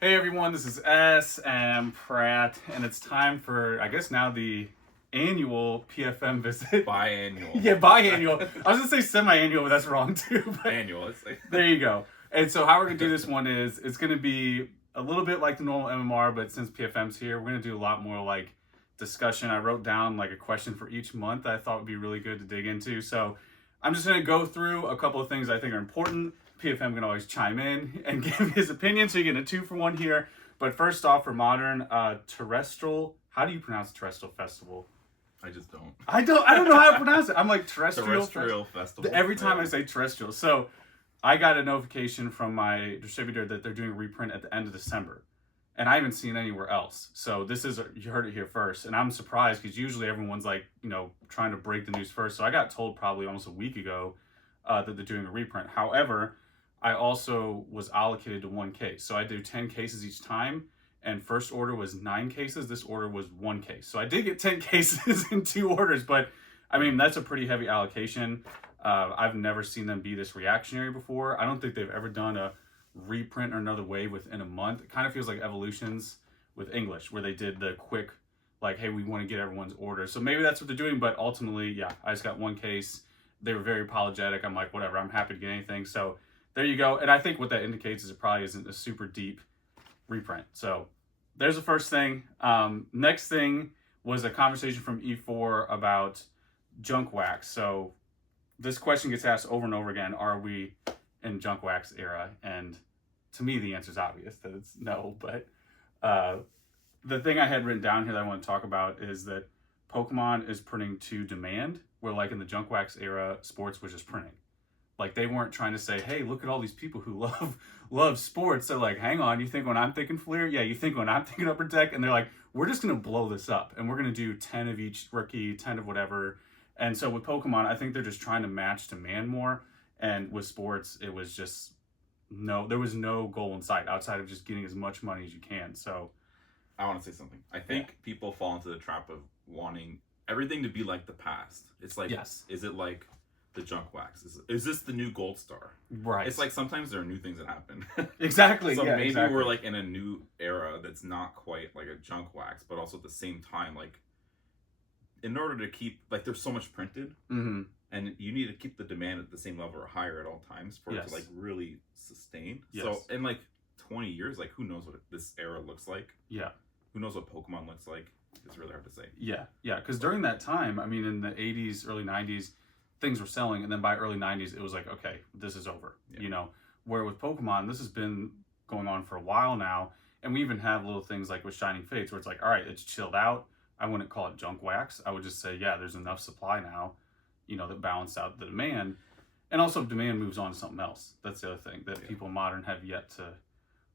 Hey everyone, this is smpratte, and it's time for, I guess now, the annual PFM visit. Biannual. Yeah, biannual. I was gonna say semi-annual, but that's wrong too. But Annual. It's like... there you go. And so how we're gonna do this one is, it's gonna be a little bit like the normal MMR, but since PFM's here, we're gonna do a lot more like discussion. I wrote down like a question for each month that I thought would be really good to dig into. So I'm just gonna go through a couple of things I think are important. PFM can always chime in and give his opinion, so you get a 2-for-1 here. But first off, for modern, Terastal. How do you pronounce Terastal Festival? I just don't. I don't know how to pronounce it. I'm like Terrestrial Festival. Every time I say terrestrial. So I got a notification from my distributor that they're doing a reprint at the end of December. And I haven't seen anywhere else. So this is, you heard it here first. And I'm surprised because usually everyone's like, trying to break the news first. So I got told probably almost a week ago that they're doing a reprint. However, I also was allocated to 1 case. So I do 10 cases each time. And first order was 9 cases. This order was 1 case. So I did get 10 cases in 2 orders. But I mean, that's a pretty heavy allocation. I've never seen them be this reactionary before. I don't think they've ever done a reprint or another wave within a month. It kind of feels like Evolutions with English, where they did the quick, like, hey, we want to get everyone's order. So maybe that's what they're doing. But ultimately, yeah, I just got 1 case. They were very apologetic. I'm like, whatever, I'm happy to get anything. So there you go. And I think what that indicates is it probably isn't a super deep reprint. So there's the first thing. Next thing was a conversation from E4 about junk wax. So this question gets asked over and over again. Are we in junk wax era? And to me, the answer is obvious that it's no. But the thing I had written down here that I want to talk about is that Pokemon is printing to demand, where like in the junk wax era, sports was just printing. Like they weren't trying to say, hey, look at all these people who love sports. They're like, hang on, you think when I'm thinking Fleer? Yeah, you think when I'm thinking Upper Deck? And they're like, we're just going to blow this up. And we're going to do 10 of each rookie, 10 of whatever. And so with Pokemon, I think they're just trying to match demand more. And with sports, it was just, there was no goal in sight outside of just getting as much money as you can. So I want to say something. I think people fall into the trap of wanting everything to be like the past. It's like, yes. Is it like the junk wax? Is this the new gold star? Right. It's like sometimes there are new things that happen. Exactly. So yeah, maybe exactly. we're like in a new era that's not quite like a junk wax, but also at the same time, like in order to keep, like there's so much printed, and you need to keep the demand at the same level or higher at all times for it to like really sustain. Yes. So in like 20 years, like who knows what this era looks like? Yeah. Who knows what Pokemon looks like? It's really hard to say. Yeah. Because during that time, I mean, in the 80s, early 90s, things were selling, and then by early 90s, it was like, okay, this is over. Where with Pokemon, this has been going on for a while now, and we even have little things like with Shining Fates, where it's like, all right, it's chilled out. I wouldn't call it junk wax. I would just say, yeah, there's enough supply now, that balance out the demand. And also, if demand moves on to something else, that's the other thing that people modern have yet to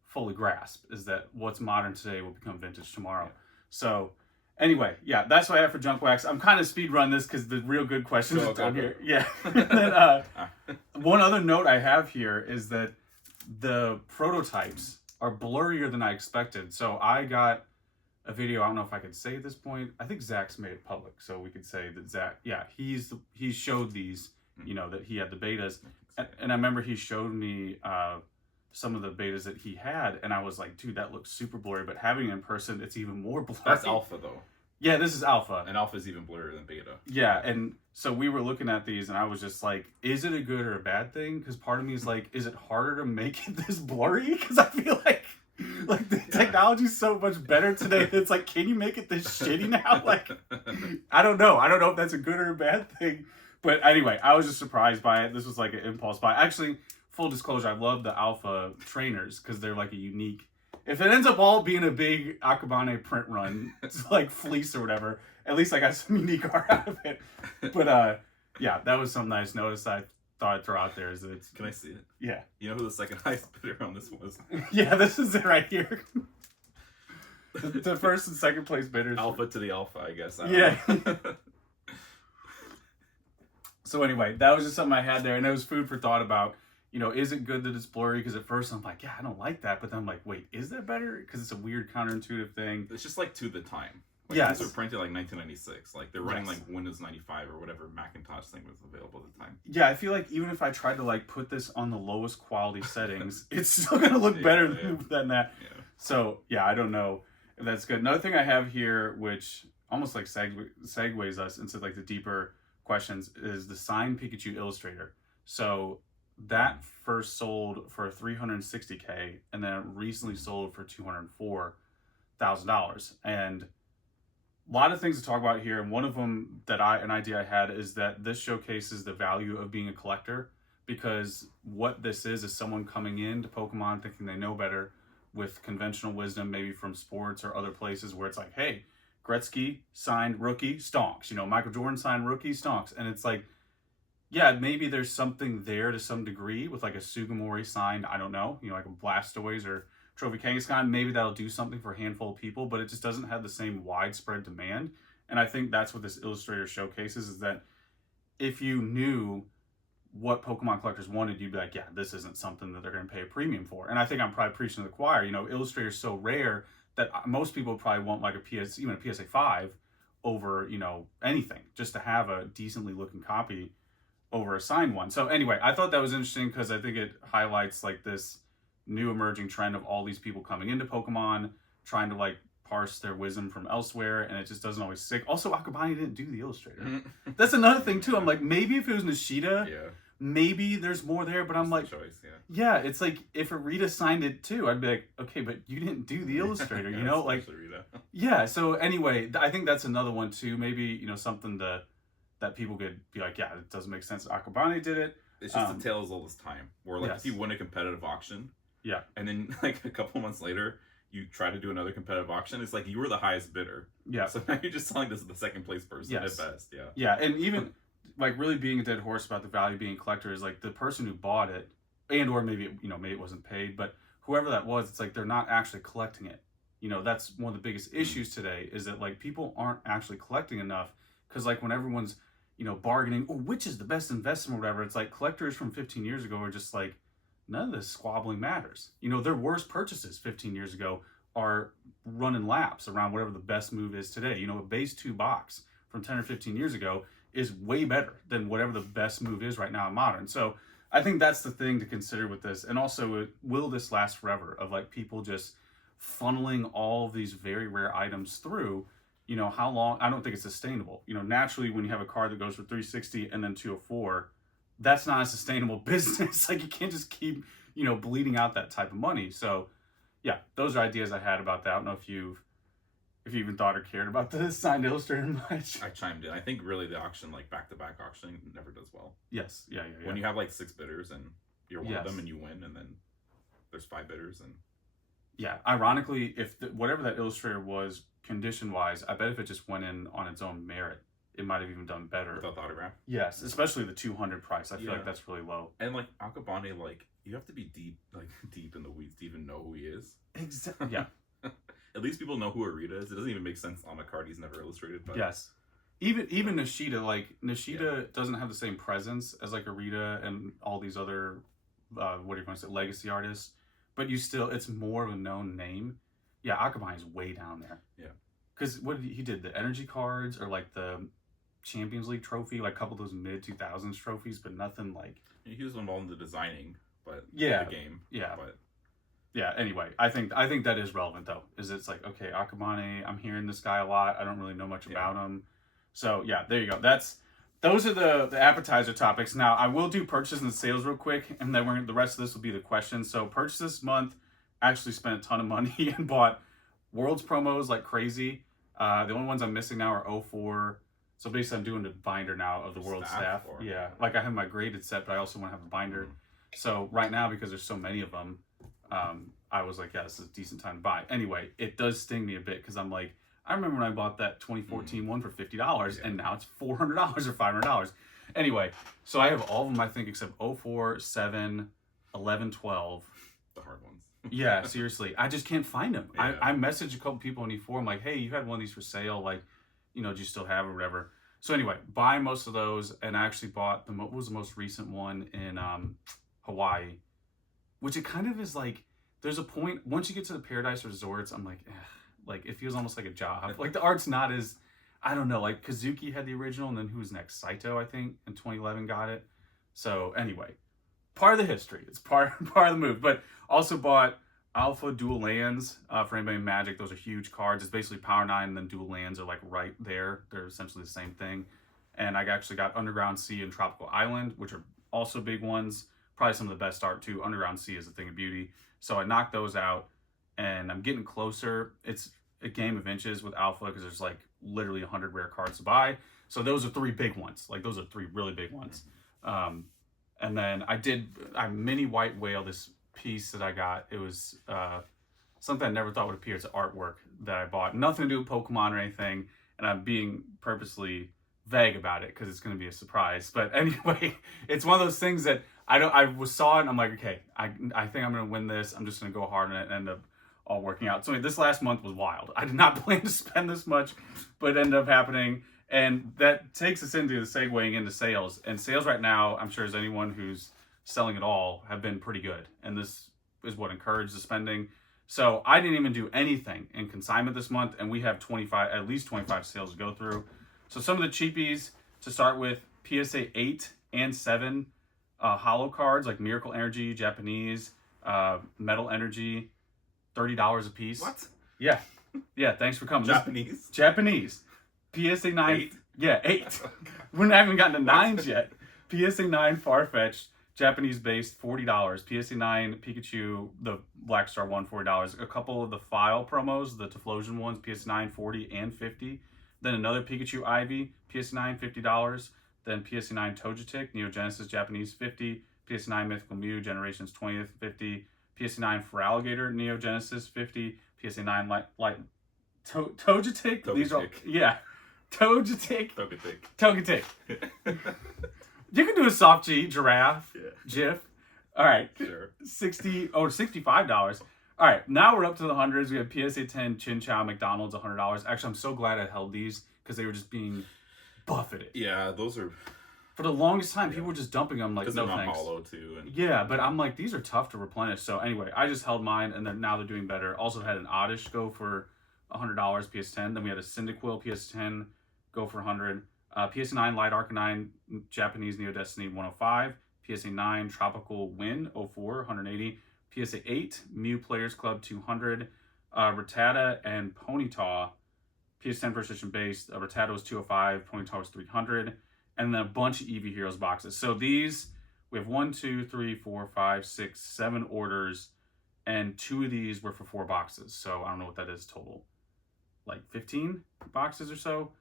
fully grasp, is that what's modern today will become vintage tomorrow. So anyway, yeah, that's what I have for junk wax. I'm kind of speed run this because the real good questions are down here. Yeah. Then, one other note I have here is that the prototypes are blurrier than I expected. So I got a video. I don't know if I could say at this point. I think Zach's made it public, so we could say that Zach, he showed these. That he had the betas, and I remember he showed me some of the betas that he had, and I was like, dude, that looks super blurry. But having it in person, it's even more blurry. That's alpha though. Yeah, this is alpha. And alpha is even blurrier than beta. Yeah, and so we were looking at these, and I was just like, is it a good or a bad thing? Because part of me is like, is it harder to make it this blurry? Because I feel like the technology's so much better today. It's like, can you make it this shitty now? Like, I don't know. I don't know if that's a good or a bad thing. But anyway, I was just surprised by it. This was like an impulse buy. Actually, full disclosure, I love the alpha trainers because they're like a unique. If it ends up all being a big Akabane print run, it's like fleece or whatever, at least I got some unique art out of it. But yeah, that was something I just noticed I thought I'd throw out there. Is that it's... Can I see it? Yeah. You know who the second highest bidder on this was? Yeah, this is it right here. the first and second place bidders. Alpha to the alpha, I guess. Yeah. So anyway, that was just something I had there, and it was food for thought about, is it good that it's blurry? Because at first I'm like, yeah, I don't like that. But then I'm like, wait, is that better? Because it's a weird counterintuitive thing. It's just like to the time. Like, yes. These were printed like 1996. Like they're running like Windows 95 or whatever Macintosh thing was available at the time. Yeah, I feel like even if I tried to like put this on the lowest quality settings, it's still gonna look better than that. Yeah. So yeah, I don't know if that's good. Another thing I have here, which almost like segues us into like the deeper questions, is the signed Pikachu Illustrator. So that first sold for 360K, and then it recently sold for $204,000. And a lot of things to talk about here, and one of them an idea I had is that this showcases the value of being a collector, because what this is someone coming into Pokemon thinking they know better with conventional wisdom, maybe from sports or other places where it's like, hey, Gretzky signed rookie stonks, Michael Jordan signed rookie stonks, and it's like, yeah, maybe there's something there to some degree with like a Sugimori signed, I don't know, like a Blastoise or Trophy Kangaskhan, maybe that'll do something for a handful of people, but it just doesn't have the same widespread demand. And I think that's what this Illustrator showcases, is that if you knew what Pokemon collectors wanted, you'd be like, yeah, this isn't something that they're going to pay a premium for. And I think I'm probably preaching to the choir. Illustrator's so rare that most people probably want like even a PSA 5 over, anything, just to have a decently looking copy over a signed one. So anyway, I thought that was interesting because I think it highlights like this new emerging trend of all these people coming into Pokemon, trying to like parse their wisdom from elsewhere, and it just doesn't always stick. Also, Akabane didn't do the Illustrator. That's another thing too. I'm like, maybe if it was Nishida, maybe there's more there, but I'm like, choice, yeah, it's like if Arita signed it too, I'd be like, okay, but you didn't do the Illustrator, like, yeah. So anyway, I think that's another one too. Maybe something that people could be like, yeah, it doesn't make sense. Akabane did it. It's just a tale as old as time, where like if you win a competitive auction, and then like a couple months later you try to do another competitive auction, it's like you were the highest bidder. Yeah. So now you're just selling this to the second place person at best. Yeah. Yeah, and even like really being a dead horse about the value of being a collector is like the person who bought it, and or maybe it wasn't paid, but whoever that was, it's like they're not actually collecting it. That's one of the biggest issues today, is that like people aren't actually collecting enough, because like when everyone's bargaining, oh, which is the best investment or whatever, it's like collectors from 15 years ago are just like, none of this squabbling matters. Their worst purchases 15 years ago are running laps around whatever the best move is today. A base 2 box from 10 or 15 years ago is way better than whatever the best move is right now in Modern. So I think that's the thing to consider with this. And also, will this last forever, of like people just funneling all of these very rare items through? How long? I don't think it's sustainable. Naturally, when you have a card that goes for 360 and then 204, that's not a sustainable business. Like, you can't just keep, bleeding out that type of money. So yeah, those are ideas I had about that. I don't know if you even thought or cared about the signed Illustrator much. I chimed in. I think really the auction, like back-to-back auctioning, never does well. Yes. Yeah. When you have like 6 bidders and you're one of them and you win, and then there's 5 bidders and... Yeah, ironically, if whatever that Illustrator was condition-wise, I bet if it just went in on its own merit, it might have even done better. Without the autograph? Yes, especially the 200 price. I feel like that's really low. And like Akabane, like you have to be deep in the weeds to even know who he is. Exactly. Yeah. At least people know who Arita is. It doesn't even make sense on a card he's never illustrated. But... Yes. Even Nishida, like Nishida doesn't have the same presence as like Arita and all these other what do you want to say, legacy artists. But it's more of a known name. Yeah, Akabane is way down there. Yeah. Because he did the energy cards, or like the Champions League trophy, like a couple of those mid-2000s trophies, but nothing like... He was involved in the designing, but the game. Yeah. But... Yeah, anyway, I think that is relevant, though. It's like, okay, Akabane, I'm hearing this guy a lot. I don't really know much about him. So, yeah, there you go. Those are the appetizer topics. Now, I will do purchases and sales real quick, and then the rest of this will be the questions. So, purchase this month, actually spent a ton of money and bought Worlds promos like crazy. The only ones I'm missing now are 04. So, basically, I'm doing the binder now of the World staff. Yeah, like I have my graded set, but I also want to have a binder. So, right now, because there's so many of them, I was like, yeah, this is a decent time to buy. Anyway, it does sting me a bit, because I'm like, I remember when I bought that 2014 one for $50, and now it's $400 or $500. Anyway, so I have all of them, I think, except 04, 7, 11, 12. The hard ones. Yeah, seriously. I just can't find them. Yeah. I messaged a couple people on E4. I'm like, hey, you had one of these for sale. Like, do you still have it or whatever? So anyway, buy most of those, and I actually bought what was the most recent one in Hawaii, which it kind of is like, there's a point, once you get to the Paradise Resorts, I'm like, like, it feels almost like a job. Like, the art's not as, I don't know, like, Kazuki had the original, and then who was next? Saito, I think, in 2011 got it. So, anyway, part of the history. It's part of the move. But also bought Alpha Dual Lands, for anybody in Magic, those are huge cards. It's basically Power 9 and then Dual Lands are like right there. They're essentially the same thing. And I actually got Underground Sea and Tropical Island, which are also big ones. Probably some of the best art too. Underground Sea is a thing of beauty. So I knocked those out, and I'm getting closer. It's a game of inches with Alpha because there's like literally 100 rare cards to buy. So those are 3 big ones. Like those are 3 really big ones. And then I mini white whale this piece that I got. It was something I never thought would appear. It's artwork that I bought. Nothing to do with Pokemon or anything. And I'm being purposely vague about it because it's going to be a surprise. But anyway, it's one of those things that I saw it and I'm like, okay, I think I'm going to win this. I'm just going to go hard on it and end up all working out. So this last month was wild. I did not plan to spend this much, but it ended up happening. And that takes us into the segueing into sales. And sales right now, I'm sure as anyone who's selling it all, have been pretty good. And this is what encouraged the spending. So I didn't even do anything in consignment this month. And we have at least 25 sales to go through. So some of the cheapies to start with, PSA 8 and 7 holo cards like Miracle Energy, Japanese, Metal Energy, $30 a piece. What? Yeah. Yeah, thanks for coming. Japanese. PSA 9. 8? Yeah, 8. We haven't gotten to 9s yet. PSA 9 Farfetch'd, Japanese based, $40. PSA 9 Pikachu, the Black Star one, $40. A couple of the file promos, the Typhlosion ones, PSA 9, $40 and $50. Then another Pikachu Ivy, PSA 9, $50. Then PSA 9 Togetic, Neo Genesis Japanese, $50. PSA 9 Mythical Mew, Generations 20th, $50. PSA 9 for Alligator, Neo Genesis, $50. PSA 9 Togetic. These are, yeah. Togetic. You can do a soft G, giraffe, GIF. All right. Sure. $65. All right, now we're up to the hundreds. We have PSA 10 Chin Chow McDonald's, $100. Actually, I'm so glad I held these because they were just being buffeted. Yeah, those are. For the longest time, people were just dumping them like, no they're thanks. hollow too. And... Yeah, but I'm like, these are tough to replenish. So anyway, I just held mine, and now they're doing better. Also had an Oddish go for $100, PS10. Then we had a Cyndaquil PS10 go for $100. PSA 9 Light Arcanine Japanese Neo Destiny, $105. PSA 9 Tropical Wind, $04, $180. PSA 8 Mew Players Club, $200. Rattata and Ponyta, PS10 first edition based. Rattata was $205, Ponyta was $300. And then a bunch of Eevee Heroes boxes. So these, we have 1, 2, 3, 4, 5, 6, 7 orders. And 2 of these were for 4 boxes. So I don't know what that is total. Like 15 boxes or so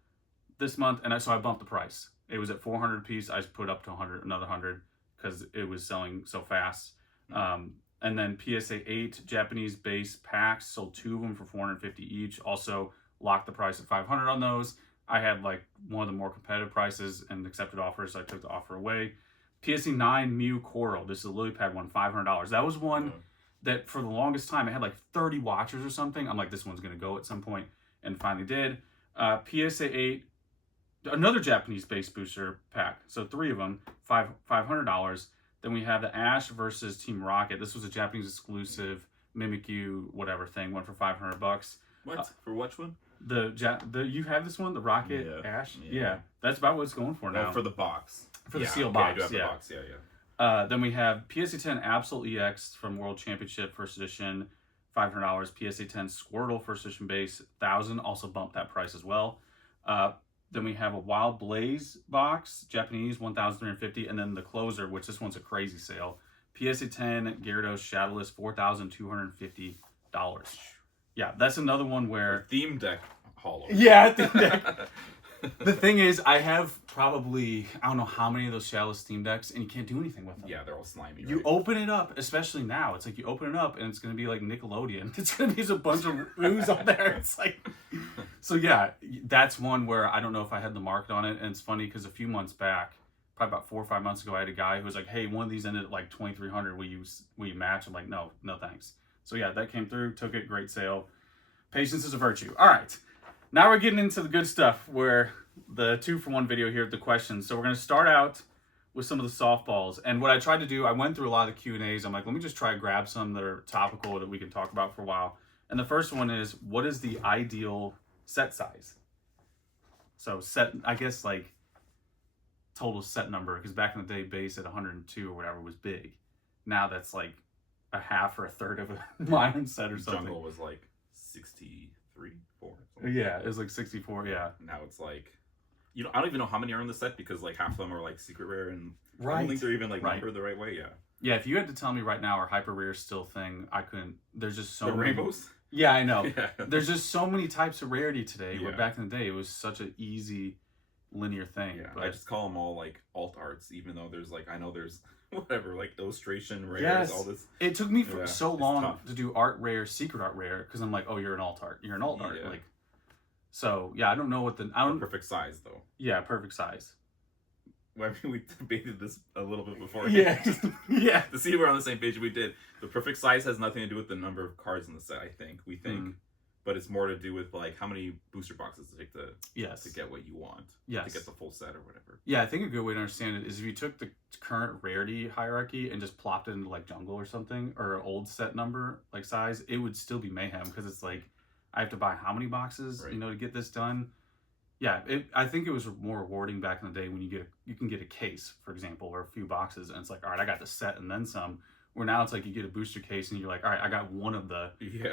this month. And so I bumped the price. It was at $400 a piece. I just put up to another 100 because it was selling so fast. And then PSA 8 Japanese base packs, sold 2 of them for $450 each. Also locked the price at $500 on those. I had like one of the more competitive prices and accepted offers, so I took the offer away. PSA 9 Mew Coral. This is a lily pad one, $500. That was one that for the longest time, it had like 30 watchers or something. I'm like, this one's going to go at some point, and finally did. PSA 8, another Japanese base booster pack. So 3 of them, $500. Then we have the Ash versus Team Rocket. This was a Japanese exclusive Mimikyu whatever thing. Went for $500. What? For which one? The you have this one, the Rocket Ash? Yeah. That's about what it's going for now. For the box. For the sealed box. I do have the box, yeah. Then we have PSA 10 Absol EX from World Championship First Edition, $500. PSA 10 Squirtle First Edition base, $1,000. Also bumped that price as well. Then we have a Wild Blaze box, Japanese, $1,350. And then the closer, which this one's a crazy sale. PSA 10 Gyarados Shadowless, $4,250. Yeah, that's another one where... Theme deck hollow. Yeah, theme deck. The thing is, I have probably, I don't know how many of those Shadowless theme decks, and you can't do anything with them. Yeah, they're all slimy, right? You open it up, especially now. It's like you open it up, and it's going to be like Nickelodeon. It's going to be just a bunch of ooze on there. It's like... So yeah, that's one where I don't know if I had the market on it, and it's funny because a few months back, probably about 4 or 5 months ago, I had a guy who was like, hey, one of these ended at like $2,300. Will you match? I'm like, no thanks. So yeah, that came through, took it, great sale. Patience is a virtue. All right, now we're getting into the good stuff where the 2-for-1 video here, the questions. So we're going to start out with some of the softballs. And what I tried to do, I went through a lot of the Q&As. I'm like, let me just try to grab some that are topical that we can talk about for a while. And the first one is, what is the ideal set size? So set, I guess like total set number, because back in the day, base at 102 or whatever was big. Now that's like a half or a third of a modern set or something. Jungle was like 63, 4. Something. Yeah, it was like 64. Yeah. Now it's like, I don't even know how many are in the set because like half of them are like secret rare and Right. I don't think they're even like numbered the right way. Yeah. Yeah, if you had to tell me right now, are hyper rare still a thing? I couldn't. There's just so the many rainbows. Yeah, I know. Yeah. There's just so many types of rarity today. Where Yeah. back in the day, it was such an easy, linear thing. Yeah, but I just call them all like alt arts, even though there's like I know there's whatever like illustration rares, Yes. all this. It took me for so long tough. to do art rare, secret art rare, because I'm like, oh, you're an alt art. You're an alt art. Yeah. Like, so yeah, I don't know what the Perfect size though. Yeah, perfect size. Well, I mean, we debated this a little bit before. Yeah, just yeah. to see if we're on the same page. We did. The perfect size has nothing to do with the number of cards in the set. We think, but it's more to do with like how many booster boxes to take to get what you want. Yes. To get the full set or whatever. Yeah, I think a good way to understand it is if you took the current rarity hierarchy and just plopped it into like jungle or something or an old set number like size, it would still be mayhem because it's like I have to buy how many boxes, Right. to get this done. Yeah, I think it was more rewarding back in the day when you can get a case, for example, or a few boxes, and it's like, all right, I got the set and then some. Where now it's like you get a booster case and you're like, all right, I got one of the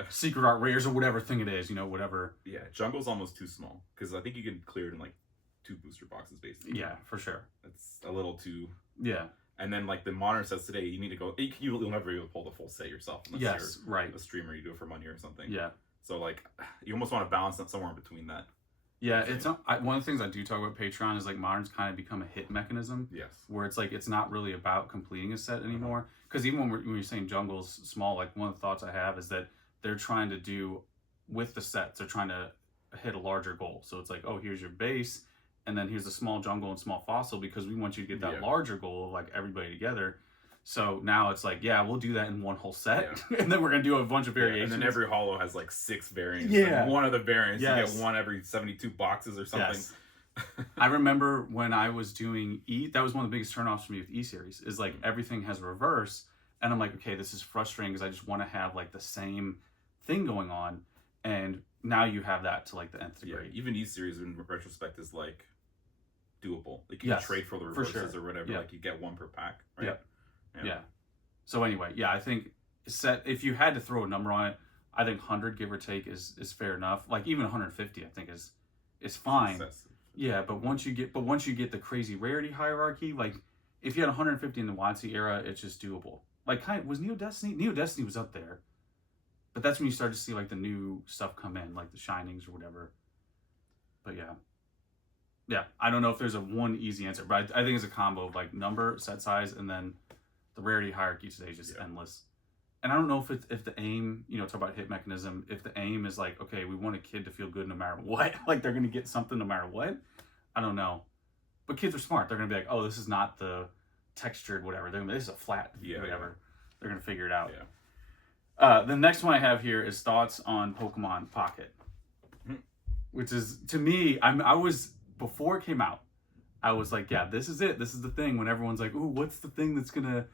secret art rares or whatever thing it is, whatever. Yeah, jungle's almost too small because I think you can clear it in like 2 booster boxes basically. Yeah, for sure. It's a little too. Yeah. And then like the modern sets today, you need to go. You'll never be able to pull the full set yourself unless you're right. a streamer. You do it for money or something. Yeah. So like, you almost want to balance that somewhere in between that. Yeah, it's not, one of the things I do talk about Patreon is like modern's kind of become a hit mechanism. Yes. Where it's like it's not really about completing a set anymore. Because even when you're saying jungle's small, like one of the thoughts I have is that they're trying to do with the sets, they're trying to hit a larger goal. So it's like, oh, here's your base, and then here's a small jungle and small fossil because we want you to get that larger goal of like everybody together. So now it's like, yeah, we'll do that in one whole set, and then we're gonna do a bunch of variations. And then every holo has like 6 variants. Yeah. And one of the variants, you Yes. get one every 72 boxes or something. Yes. I remember when I was doing that was one of the biggest turnoffs for me with E-Series, is like everything has reverse, and I'm like, okay, this is frustrating because I just want to have like the same thing going on, and now you have that to like the nth degree. Yeah, even E-Series in retrospect is like doable. Like you can trade for the reverses or whatever. Yeah. Like you get 1 per pack, right? Yeah. So anyway, yeah, I think if you had to throw a number on it, I think 100 give or take is fair enough. Like even 150, I think is fine. Excessive. Yeah, but once you get the crazy rarity hierarchy, like if you had 150 in the WotC era, it's just doable. Like was Neo Destiny? Neo Destiny was up there, but that's when you start to see like the new stuff come in, like the Shinings or whatever. But yeah, I don't know if there's a one easy answer, but I think it's a combo of like number, set size, and then the rarity hierarchy today is just endless. And I don't know if the aim, talk about hit mechanism, if the aim is like, okay, we want a kid to feel good no matter what, like they're going to get something no matter what. I don't know. But kids are smart. They're going to be like, oh, this is not the textured whatever. This is a flat whatever. They're going to figure it out. Yeah. The next one I have here is thoughts on Pokemon Pocket, which is, to me, I was, before it came out, I was like, yeah, this is it. This is the thing. When everyone's like, ooh, what's the thing that's going to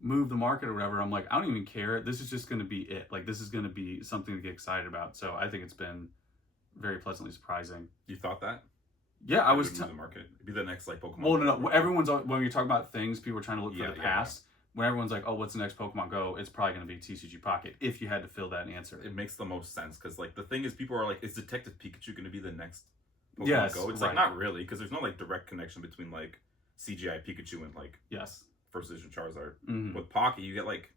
move the market or whatever, I'm like, I don't even care. This is just going to be it. Like, this is going to be something to get excited about. So I think it's been very pleasantly surprising. You thought that? Yeah, I was. The market. It'd be the next like Pokemon. Well, no. Everyone's, when you're talking about things, people are trying to look for the past. Yeah. When everyone's like, oh, what's the next Pokemon Go? It's probably going to be TCG Pocket if you had to fill that answer. It makes the most sense because like the thing is, people are like, is Detective Pikachu going to be the next Pokemon Go? It's like not really because there's no like direct connection between like CGI Pikachu and like first edition Charizard. Mm-hmm. With Pocket, you get like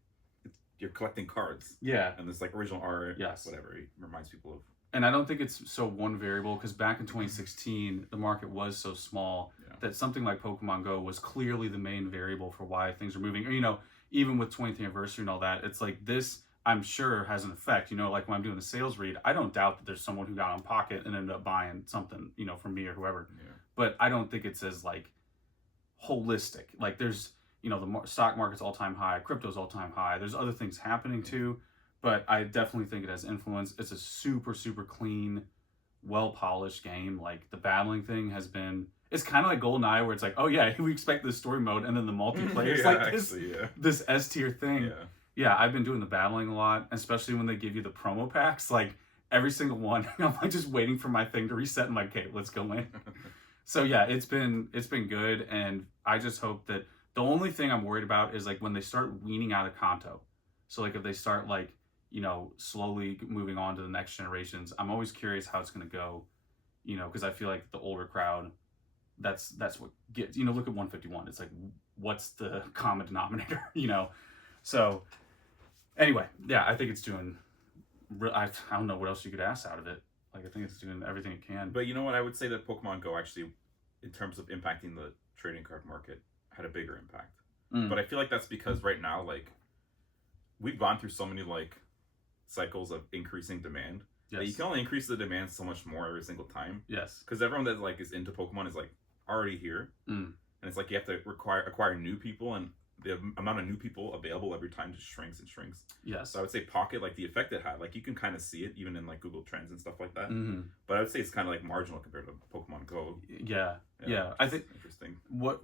you're collecting cards. Yeah. And this like original art. Yes. Whatever. It reminds people of. And I don't think it's so one variable because back in 2016, the market was so small that something like Pokemon Go was clearly the main variable for why things are moving. Or, even with 20th anniversary and all that, it's like this, I'm sure, has an effect. Like when I'm doing the sales read, I don't doubt that there's someone who got on Pocket and ended up buying something, from me or whoever. Yeah. But I don't think it's as like holistic. Like there's, the stock market's all-time high, crypto's all-time high. There's other things happening too. But I definitely think it has influence. It's a super, super clean, well-polished game. Like, the battling thing has been... It's kind of like GoldenEye, where it's like, oh, yeah, we expect this story mode, and then the multiplayer is like this S-tier thing. Yeah, I've been doing the battling a lot, especially when they give you the promo packs. Like, every single one, I'm like just waiting for my thing to reset. I'm like, okay, let's go in. So, yeah, it's been good, and I just hope that... The only thing I'm worried about is, like, when they start weaning out of Kanto. So like if they start like, you know, slowly moving on to the next generations, I'm always curious how it's going to go, you know, because I feel like the older crowd, that's what gets, you know, look at 151. It's like, what's the common denominator, you know? So anyway, yeah, I think it's doing, I don't know what else you could ask out of it. Like, I think it's doing everything it can. But you know what? I would say that Pokemon Go actually, in terms of impacting the trading card market, had a bigger impact. But I feel like that's because right now, like, we've gone through so many, like, cycles of increasing demand. Yes. That you can only increase the demand so much more every single time. Yes. Because everyone that, like, is into Pokemon is, like, already here. And it's like you have to acquire new people, and the amount of new people available every time just shrinks and shrinks. Yes. So I would say Pocket, like, the effect it had, like, you can kind of see it even in, like, Google Trends and stuff like that. But I would say it's kind of, like, marginal compared to Pokemon Go. Yeah. I think interesting. What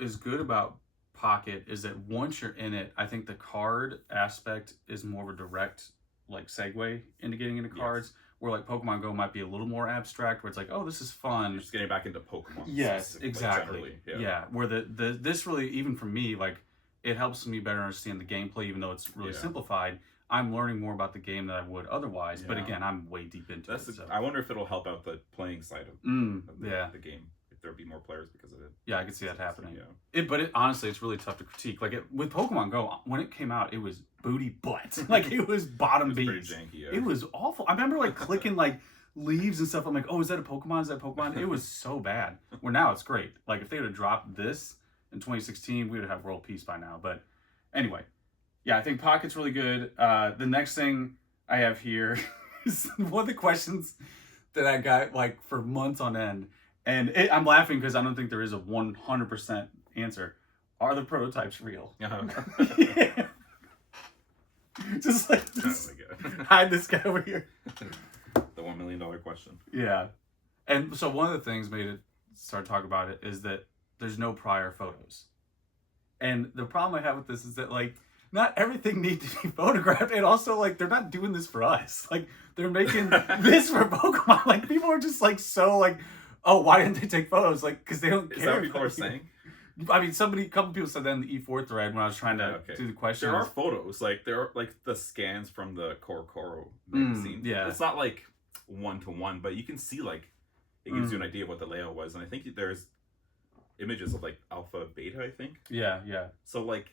is good about Pocket is that once you're in it, I think the card aspect is more of a direct, like, segue into getting into cards. Yes. Where like Pokemon Go might be a little more abstract, where it's like, oh, this is fun. You're just getting back into Pokemon. Yes, exactly. Yeah. Where this really, even for me, like, it helps me better understand the gameplay, even though it's really simplified. I'm learning more about the game than I would otherwise. But again, I'm way deep into it. So. I wonder if it'll help out the playing side of the game. If there'll be more players because of it. Yeah, I could see that happening. But honestly, it's really tough to critique. Like with Pokemon Go, when it came out, it was booty butt. Like it was bottom beats. Pretty janky, It was awful. I remember like clicking like leaves and stuff. I'm like, oh, is that a Pokemon? Is that a Pokemon? It was so bad. Where now it's great. Like if they would have dropped this in 2016, we would have world peace by now. But anyway, yeah, I think Pocket's really good. The next thing I have here is one of the questions that I got like for months on end. And I'm laughing because I don't think there is a 100% answer. Are the prototypes real? Yeah. Just like this. Oh my God. Hide this guy over here. The $1 million question. Yeah. And so one of the things made it start talking about it is that there's no prior photos. And the problem I have with this is that like not everything needs to be photographed. And also like they're not doing this for us. Like they're making this for Pokemon. Like people are just like so like, oh, why didn't they take photos? Like, because they don't care. Is that what people are saying? I mean, a couple people said that in the E4 thread when I was trying to do the questions. There are photos. Like, there are, like, the scans from the Korokoro magazine. Yeah. It's not, like, one-to-one, but you can see, like, it gives you an idea of what the layout was. And I think there's images of, like, alpha, beta, I think. Yeah. So, like...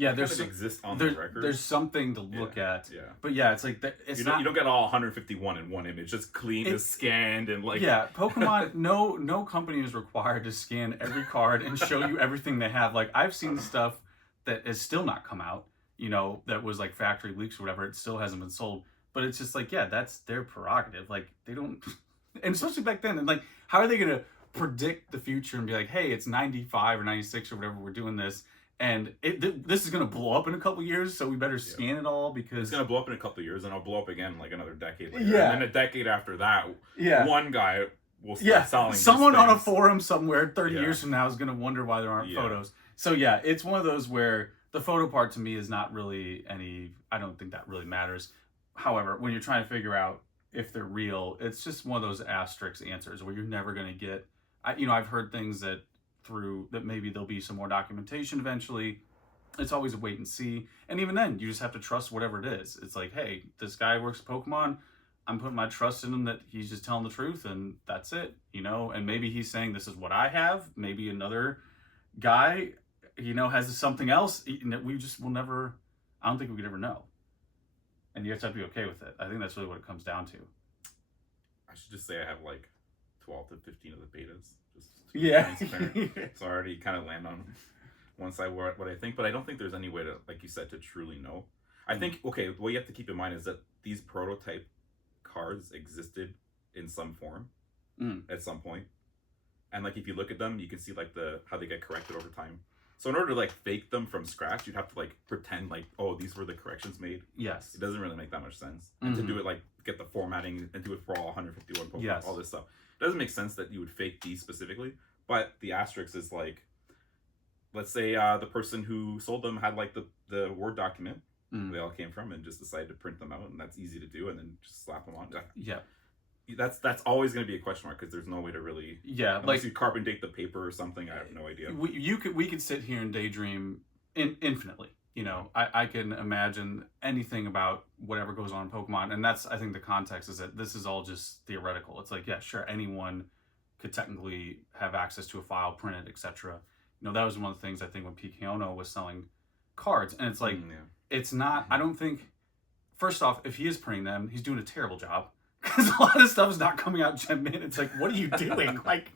Yeah, exist on the record. There's something to look at. Yeah. But yeah, it's like you don't get all 151 in one image. Just clean, just scanned, and like. Yeah, Pokemon. no company is required to scan every card and show you everything they have. Like I've seen stuff that has still not come out. You know, that was like factory leaks or whatever. It still hasn't been sold. But it's just like, yeah, that's their prerogative. Like they don't, and especially back then. And like, how are they gonna predict the future and be like, hey, it's 95 or 96 or whatever, we're doing this. And this is going to blow up in a couple years, so we better scan it all because... It's going to blow up in a couple years, and it'll blow up again like another decade later. Yeah. And a decade after that, one guy will start selling someone on a forum somewhere 30 years from now is going to wonder why there aren't photos. So yeah, it's one of those where the photo part to me is not really I don't think that really matters. However, when you're trying to figure out if they're real, it's just one of those asterisk answers where you're never going to get... I've heard things that maybe there'll be some more documentation eventually. It's always a wait and see. And even then, you just have to trust whatever it is. It's like, hey, this guy works at Pokemon. I'm putting my trust in him that he's just telling the truth and that's it, you know? And maybe he's saying this is what I have. Maybe another guy, you know, has something else. We'll never, I don't think we could ever know. And you have to be okay with it. I think that's really what it comes down to. I should just say I have like 12 to 15 of the betas. Yeah. So I already kind of land on one side what I think, but I don't think there's any way to, like you said, to truly know. I think, okay, what you have to keep in mind is that these prototype cards existed in some form at some point. And like if you look at them, you can see like how they get corrected over time. So in order to like fake them from scratch, you'd have to like pretend like, oh, these were the corrections made. Yes. It doesn't really make that much sense. And to do it like get the formatting and do it for all 151 Pokemon, all this stuff. It doesn't make sense that you would fake these specifically, but the asterisk is like, let's say the person who sold them had like the Word document they all came from and just decided to print them out, and that's easy to do, and then just slap them on. Yeah. That's always going to be a question mark because there's no way to really unless you carbon date the paper or something. I have no idea. We could sit here and daydream infinitely. You know, I can imagine anything about whatever goes on in Pokemon, and that's, I think, the context is that this is all just theoretical. It's like, yeah, sure, anyone could technically have access to a file, print it, etc. You know, that was one of the things I think when Pikachu was selling cards, and it's like, it's not. I don't think. First off, if he is printing them, he's doing a terrible job because a lot of stuff is not coming out gem mint. It's like, what are you doing? like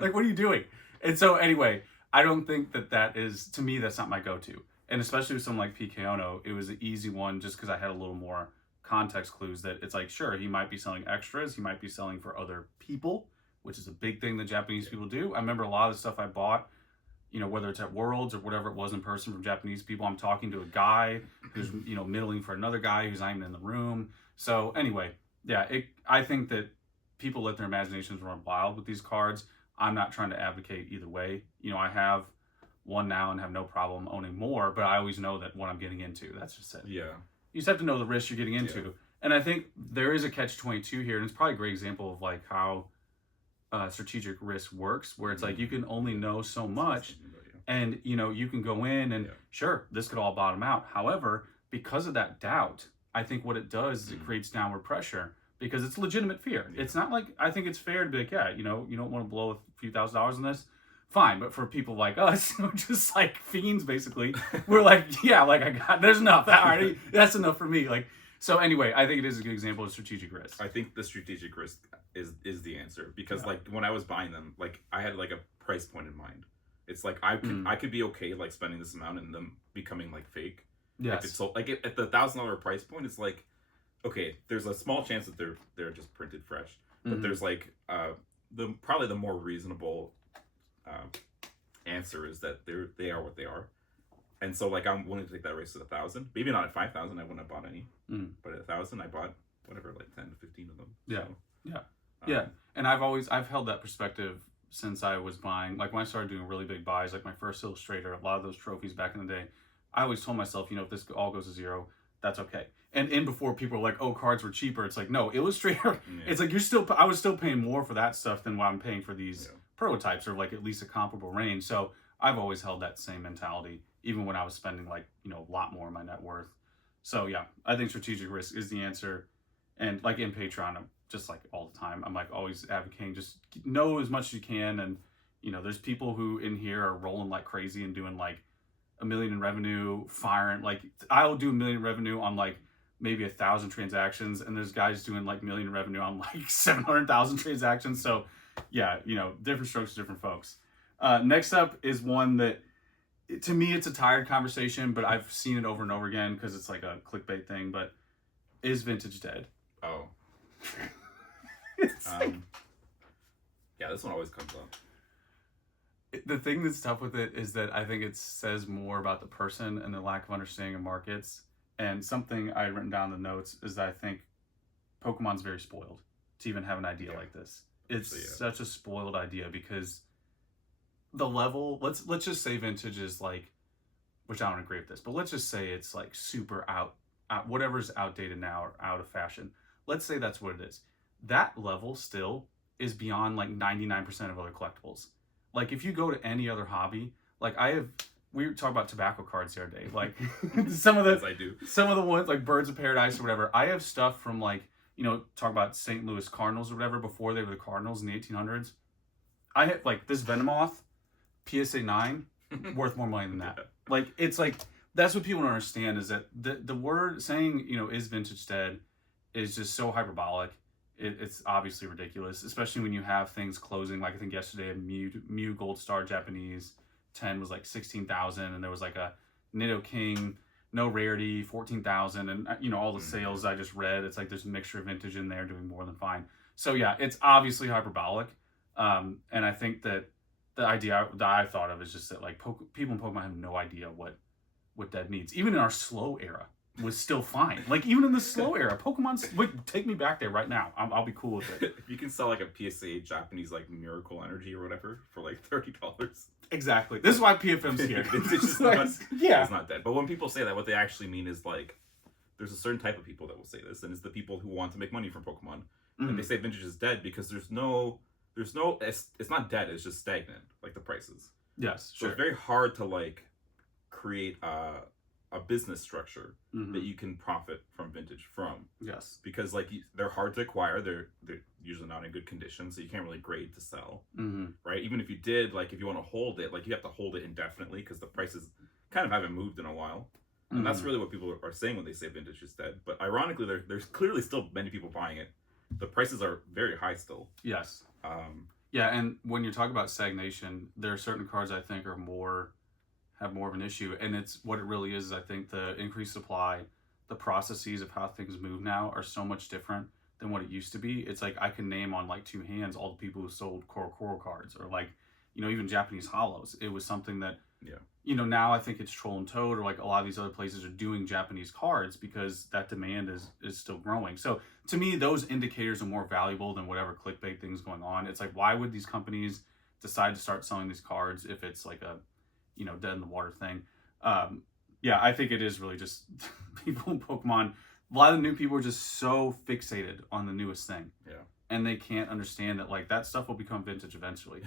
what are you doing? And so anyway, I don't think that is, to me, that's not my go-to. And especially with someone like Pikachu, it was an easy one just because I had a little more context clues that it's like, sure, he might be selling extras. He might be selling for other people, which is a big thing that Japanese people do. I remember a lot of the stuff I bought, you know, whether it's at Worlds or whatever it was in person from Japanese people, I'm talking to a guy who's, you know, middling for another guy who's not even in the room. So anyway, yeah, I think that people let their imaginations run wild with these cards. I'm not trying to advocate either way. You know, I have one now and have no problem owning more, but I always know that what I'm getting into. That's just it. Yeah. You just have to know the risk you're getting into. Yeah. And I think there is a catch-22 here, and it's probably a great example of like how strategic risk works, where it's like you can only know so much, and you know, you can go in and sure, this could all bottom out. However, because of that doubt, I think what it does is it creates downward pressure because it's legitimate fear. It's not like, I think it's fair to be like, yeah, you know, you don't want to blow a few $1,000s on this. Fine, but for people like us, who are just like fiends, basically, we're like, yeah, like there's enough. All right, that's enough for me. Like, so anyway, I think it is a good example of strategic risk. I think the strategic risk is the answer because like when I was buying them, like I had like a price point in mind. It's like I could be okay like spending this amount and them becoming like fake. Yes. It's so like at the $1,000 price point, it's like, okay, there's a small chance that they're just printed fresh, but there's like probably the more reasonable answer is that they are what they are, and so like I'm willing to take that risk at 1,000. Maybe not at 5,000. I wouldn't have bought any, but at 1,000, I bought whatever, like 10 to 15 of them. Yeah, so, yeah. And I've held that perspective since I was buying. Like when I started doing really big buys, like my first Illustrator, a lot of those trophies back in the day, I always told myself, you know, if this all goes to zero, that's okay. And before people were like, oh, cards were cheaper. It's like, no, Illustrator. It's like I was still paying more for that stuff than what I'm paying for these prototypes, or like at least a comparable range. So I've always held that same mentality, even when I was spending like, you know, a lot more of my net worth. So yeah, I think strategic risk is the answer. And like in Patreon, I'm just like all the time, I'm like always advocating, just know as much as you can. And you know, there's people who in here are rolling like crazy and doing like $1 million in revenue, firing, like I'll do $1 million in revenue on like maybe 1,000 transactions, and there's guys doing like $1 million in revenue on like 700,000 transactions. So yeah, you know, different strokes for different folks. Next up is one that, to me, it's a tired conversation, but I've seen it over and over again because it's like a clickbait thing. But is vintage dead? Oh, yeah, this one always comes up. The thing that's tough with it is that I think it says more about the person and the lack of understanding of markets. And something I had written down in the notes is that I think Pokemon's very spoiled to even have an idea like this. It's such a spoiled idea because the level, let's just say vintage is like, which I don't agree with this, but let's just say it's like super out whatever's outdated now or out of fashion. Let's say that's what it is. That level still is beyond like 99% of other collectibles. Like if you go to any other hobby, like we were talking about tobacco cards the other day. Like some of the ones like Birds of Paradise or whatever. I have stuff from like, you know, talk about St. Louis Cardinals or whatever before they were the Cardinals in the 1800s. I have like this Venomoth PSA 9 worth more money than that. Yeah. Like it's like that's what people don't understand is that the word saying, you know, is vintage dead is just so hyperbolic. It's obviously ridiculous, especially when you have things closing. Like I think yesterday, a Mew Gold Star Japanese 10 was like 16,000, and there was like a Nidoking no rarity 14,000, and you know all the sales I just read. It's like there's a mixture of vintage in there doing more than fine. So yeah, it's obviously hyperbolic, and I think that the idea that I thought of is just that like people in Pokemon have no idea what dead means. Even in our slow era, was still fine. Like even in the slow era, Pokemon's like take me back there right now. I'll be cool with it. If you can sell like a PSA Japanese like Miracle Energy or whatever for like $30. Exactly. This is why PFM's here. It's not dead. But when people say that, what they actually mean is like there's a certain type of people that will say this, and it's the people who want to make money from Pokemon. And they say vintage is dead because it's not dead, it's just stagnant, like the prices. Yes, So it's very hard to like create a business structure that you can profit from vintage from. Yes. Because like they're hard to acquire. They're usually not in good condition, so you can't really grade to sell. Right? Even if you did, like if you want to hold it, like you have to hold it indefinitely because the prices kind of haven't moved in a while. And that's really what people are saying when they say vintage is dead. But ironically, there's clearly still many people buying it. The prices are very high still. Yes. Yeah, and when you talk about stagnation, there are certain cards I think have more of an issue, and it's what it really is. I think the increased supply, the processes of how things move now are so much different than what it used to be. It's like I can name on like two hands all the people who sold Koro cards, or like, you know, even Japanese hollows. It was something that, you know, now I think it's Troll and Toad, or like a lot of these other places are doing Japanese cards because that demand is still growing. So to me, those indicators are more valuable than whatever clickbait thing's going on. It's like, why would these companies decide to start selling these cards if it's like a, you know, dead in the water thing? Yeah, I think it is really just people in Pokemon. A lot of the new people are just so fixated on the newest thing. Yeah. And they can't understand that like that stuff will become vintage eventually.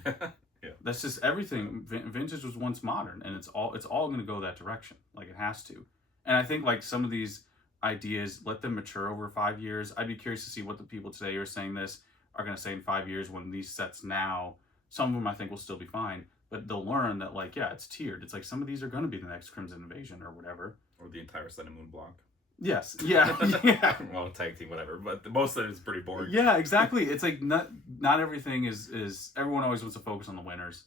Yeah. That's just everything. Vintage was once modern, and it's all going to go that direction. Like it has to. And I think like some of these ideas, let them mature over 5 years. I'd be curious to see what the people today who are saying this are going to say in 5 years when these sets now, some of them I think will still be fine, but they'll learn that like, yeah, it's tiered. It's like some of these are going to be the next Crimson Invasion or whatever. Or the entire Sun and Moon block. Yes. Yeah. Yeah. Well, tag team, whatever. But most of it is pretty boring. Yeah, exactly. It's like not everything is. Everyone always wants to focus on the winners,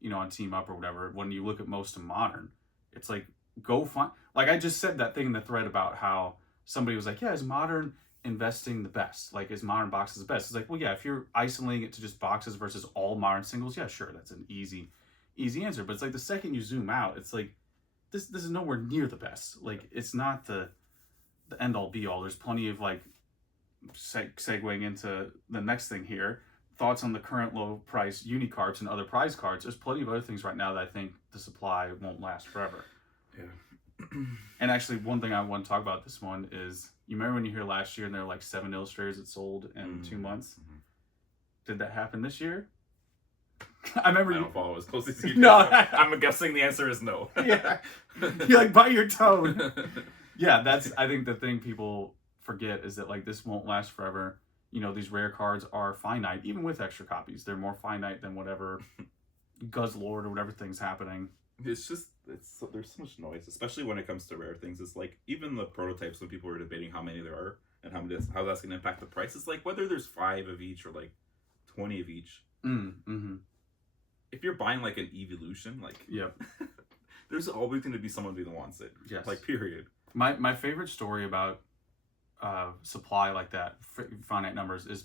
you know, on Team Up or whatever. When you look at most of Modern, it's like go find. Like I just said that thing in the thread about how somebody was like, yeah, is Modern investing the best? Like, is Modern boxes the best? It's like, well, yeah, if you're isolating it to just boxes versus all Modern singles, yeah, sure, that's an easy answer. But it's like the second you zoom out, it's like this is nowhere near the best. Like it's not the end all be all. There's plenty of like segueing into the next thing here. Thoughts on the current low price Unicards and other prize cards. There's plenty of other things right now that I think the supply won't last forever. Yeah. And actually, one thing I want to talk about this one is, you remember when you hear last year and there were like 7 illustrators that sold in 2 months? Did that happen this year? I remember. I don't follow as closely as you. No, I'm guessing the answer is no. Yeah. You're like, bite your tone. Yeah, that's, I think the thing people forget is that like this won't last forever. You know, these rare cards are finite, even with extra copies. They're more finite than whatever Guzzlord or whatever thing's happening. It's just, there's so much noise, especially when it comes to rare things. It's like, even the prototypes, when people are debating how many there are and how that's going to impact the price, it's like whether there's 5 of each or like 20 of each. If you're buying like an evolution, like, there's always going to be someone who wants it. Yes. Like, period. My favorite story about supply like that, finite numbers, is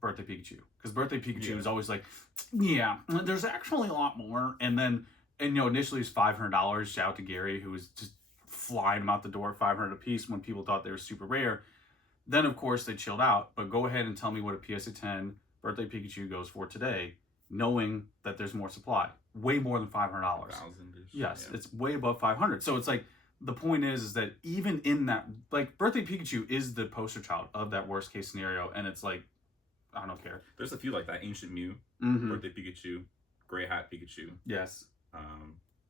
Birthday Pikachu. Because Birthday Pikachu is always like, yeah, there's actually a lot more. And you know, initially it's $500. Shout out to Gary, who was just flying them out the door at $500 a piece when people thought they were super rare. Then, of course, they chilled out. But go ahead and tell me what a PSA 10 Birthday Pikachu goes for today, knowing that there's more supply. Way more than $500. Yes, it's way above 500. So it's like, the point is that even in that, like, Birthday Pikachu is the poster child of that worst case scenario, and it's like, I don't care. There's a few like that. Ancient Mew, Birthday Pikachu, Gray Hat Pikachu. Yes.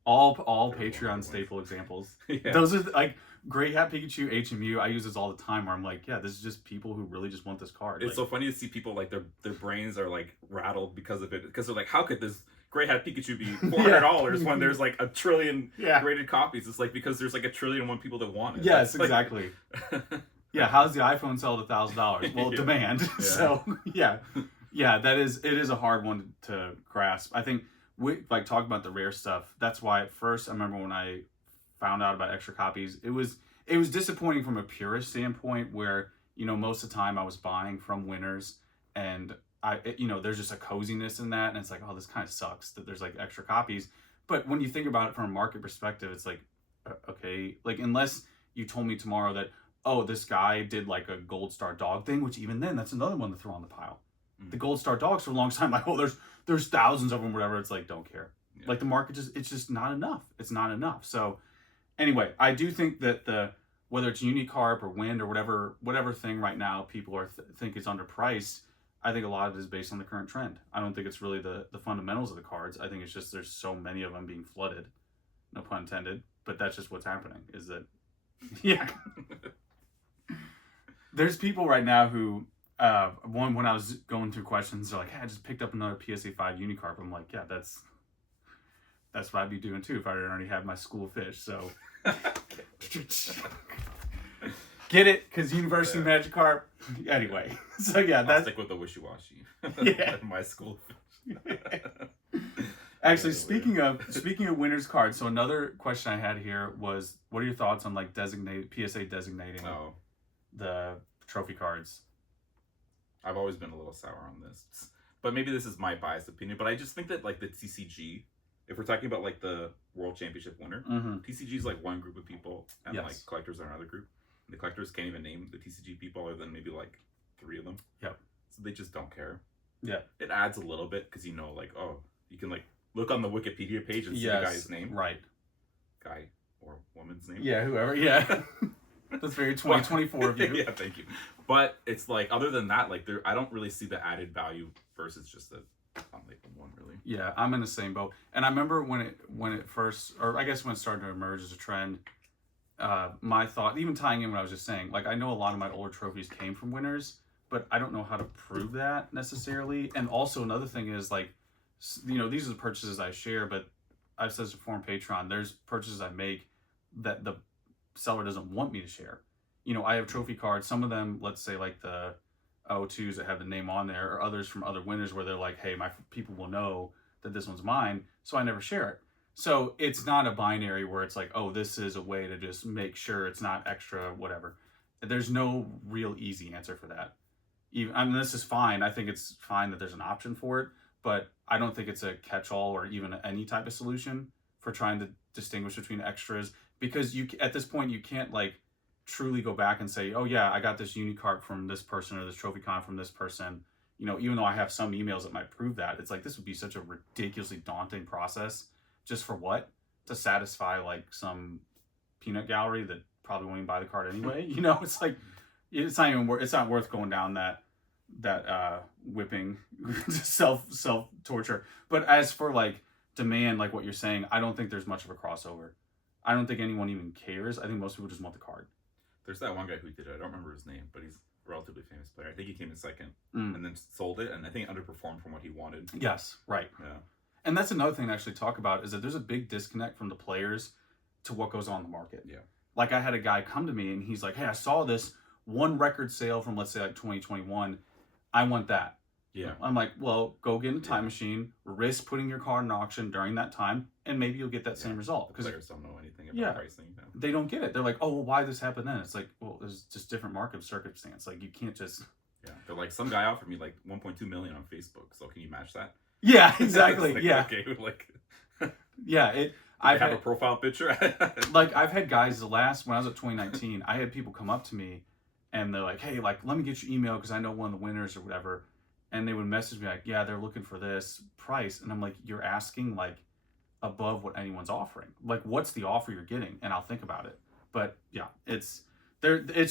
All Patreon staple examples. Those are like Gray Hat Pikachu, Ancient Mew. I use this all the time where I'm like, yeah, this is just people who really just want this card. It's like, so funny to see people like their brains are like rattled because of it. Because they're like, how could this Gray Hat Pikachu be $400 when there's like 1 trillion graded copies? It's like, because there's like 1,000,000,001 people that want it. Yes, exactly. Yeah, how's the iPhone sell at $1,000? Well, demand. So it is a hard one to grasp. I think we like talk about the rare stuff. That's why at first I remember when I found out about extra copies, it was disappointing from a purist standpoint, where, you know, most of the time I was buying from winners, and there's just a coziness in that, and it's like, oh, this kind of sucks that there's like extra copies. But when you think about it from a market perspective, it's like, okay, like, unless you told me tomorrow that, oh, this guy did like a Gold Star Dog thing, which even then, that's another one to throw on the pile. The Gold Star Dogs for a long time, like, oh, there's thousands of them, whatever. It's like, don't care. Like, the market it's just not enough. It's not enough. So anyway, I do think that whether it's Unicarp or Wind or whatever thing right now people are think is underpriced, I think a lot of it is based on the current trend. I don't think it's really the fundamentals of the cards. I think it's just there's so many of them being flooded. No pun intended. but that's just what's happening. Is that yeah. There's people right now who when I was going through questions, they're like, hey, I just picked up another PSA 5 Unicarp. I'm like, yeah, that's what I'd be doing too if I didn't already have my school fish. So get it, because University Magikarp. Anyway, so yeah, I'll stick with the wishy-washy. Yeah. My school fish. Actually, speaking of winners cards, so another question I had here was, what are your thoughts on like PSA designating the trophy cards? I've always been a little sour on this, but maybe this is my biased opinion. But I just think that like the TCG, if we're talking about like the World Championship winner, TCG is like one group of people, and like collectors are another group. And the collectors can't even name the TCG people other than maybe like 3 of them. Yep. So they just don't care. Yeah. It adds a little bit because like, oh, you can like look on the Wikipedia page and see the guy's name. Right. Guy or woman's name. Yeah, whoever. Yeah. That's very 2024 of you. Yeah, thank you. But it's like, other than that, like I don't really see the added value versus just the unlabeled one, really. Yeah, I'm in the same boat. And I remember when it first, or I guess when it started to emerge as a trend, my thought, even tying in what I was just saying, like I know a lot of my older trophies came from winners, but I don't know how to prove that necessarily. And also another thing is like, these are the purchases I share, but I've said this before on Patreon, there's purchases I make that the seller doesn't want me to share. I have trophy cards, some of them, let's say like the O2s that have the name on there, or others from other winners where they're like, hey, my people will know that this one's mine, so I never share it. So it's not a binary where it's like, oh, this is a way to just make sure it's not extra, whatever. There's no real easy answer for that. This is fine. I think it's fine that there's an option for it, but I don't think it's a catch-all or even any type of solution for trying to distinguish between extras, because at this point you can't like truly go back and say, oh yeah, I got this Unicarp from this person or this trophy con from this person. Even though I have some emails that might prove that, it's like this would be such a ridiculously daunting process. Just for what? To satisfy like some peanut gallery that probably won't even buy the card anyway. It's like it's not worth going down that whipping self torture. But as for like demand, like what you're saying, I don't think there's much of a crossover. I don't think anyone even cares. I think most people just want the card. There's that one guy who did it. I don't remember his name, but he's a relatively famous player. I think he came in second and then sold it, and I think underperformed from what he wanted. Yes, right. Yeah. And that's another thing to actually talk about, is that there's a big disconnect from the players to what goes on in the market. Yeah. Like I had a guy come to me and he's like, hey, I saw this one record sale from, let's say like 2021. I want that. Yeah. I'm like, well, go get in a time machine, risk putting your card in auction during that time, and maybe you'll get that same result. Because players don't know anything about pricing. No. They don't get it. They're like, oh, well, why this happened then? It's like, well, there's just different market circumstance. Like you can't just. Yeah. They're like, some guy offered me like 1.2 million on Facebook. So can you match that? Yeah, exactly. Like, yeah. Okay. Like. Yeah. I have a profile picture. Like I've had guys when I was at 2019, I had people come up to me, and they're like, hey, like let me get your email because I know one of the winners or whatever. And they would message me like, yeah, they're looking for this price. And I'm like, you're asking like above what anyone's offering. Like, what's the offer you're getting? And I'll think about it. But yeah, it's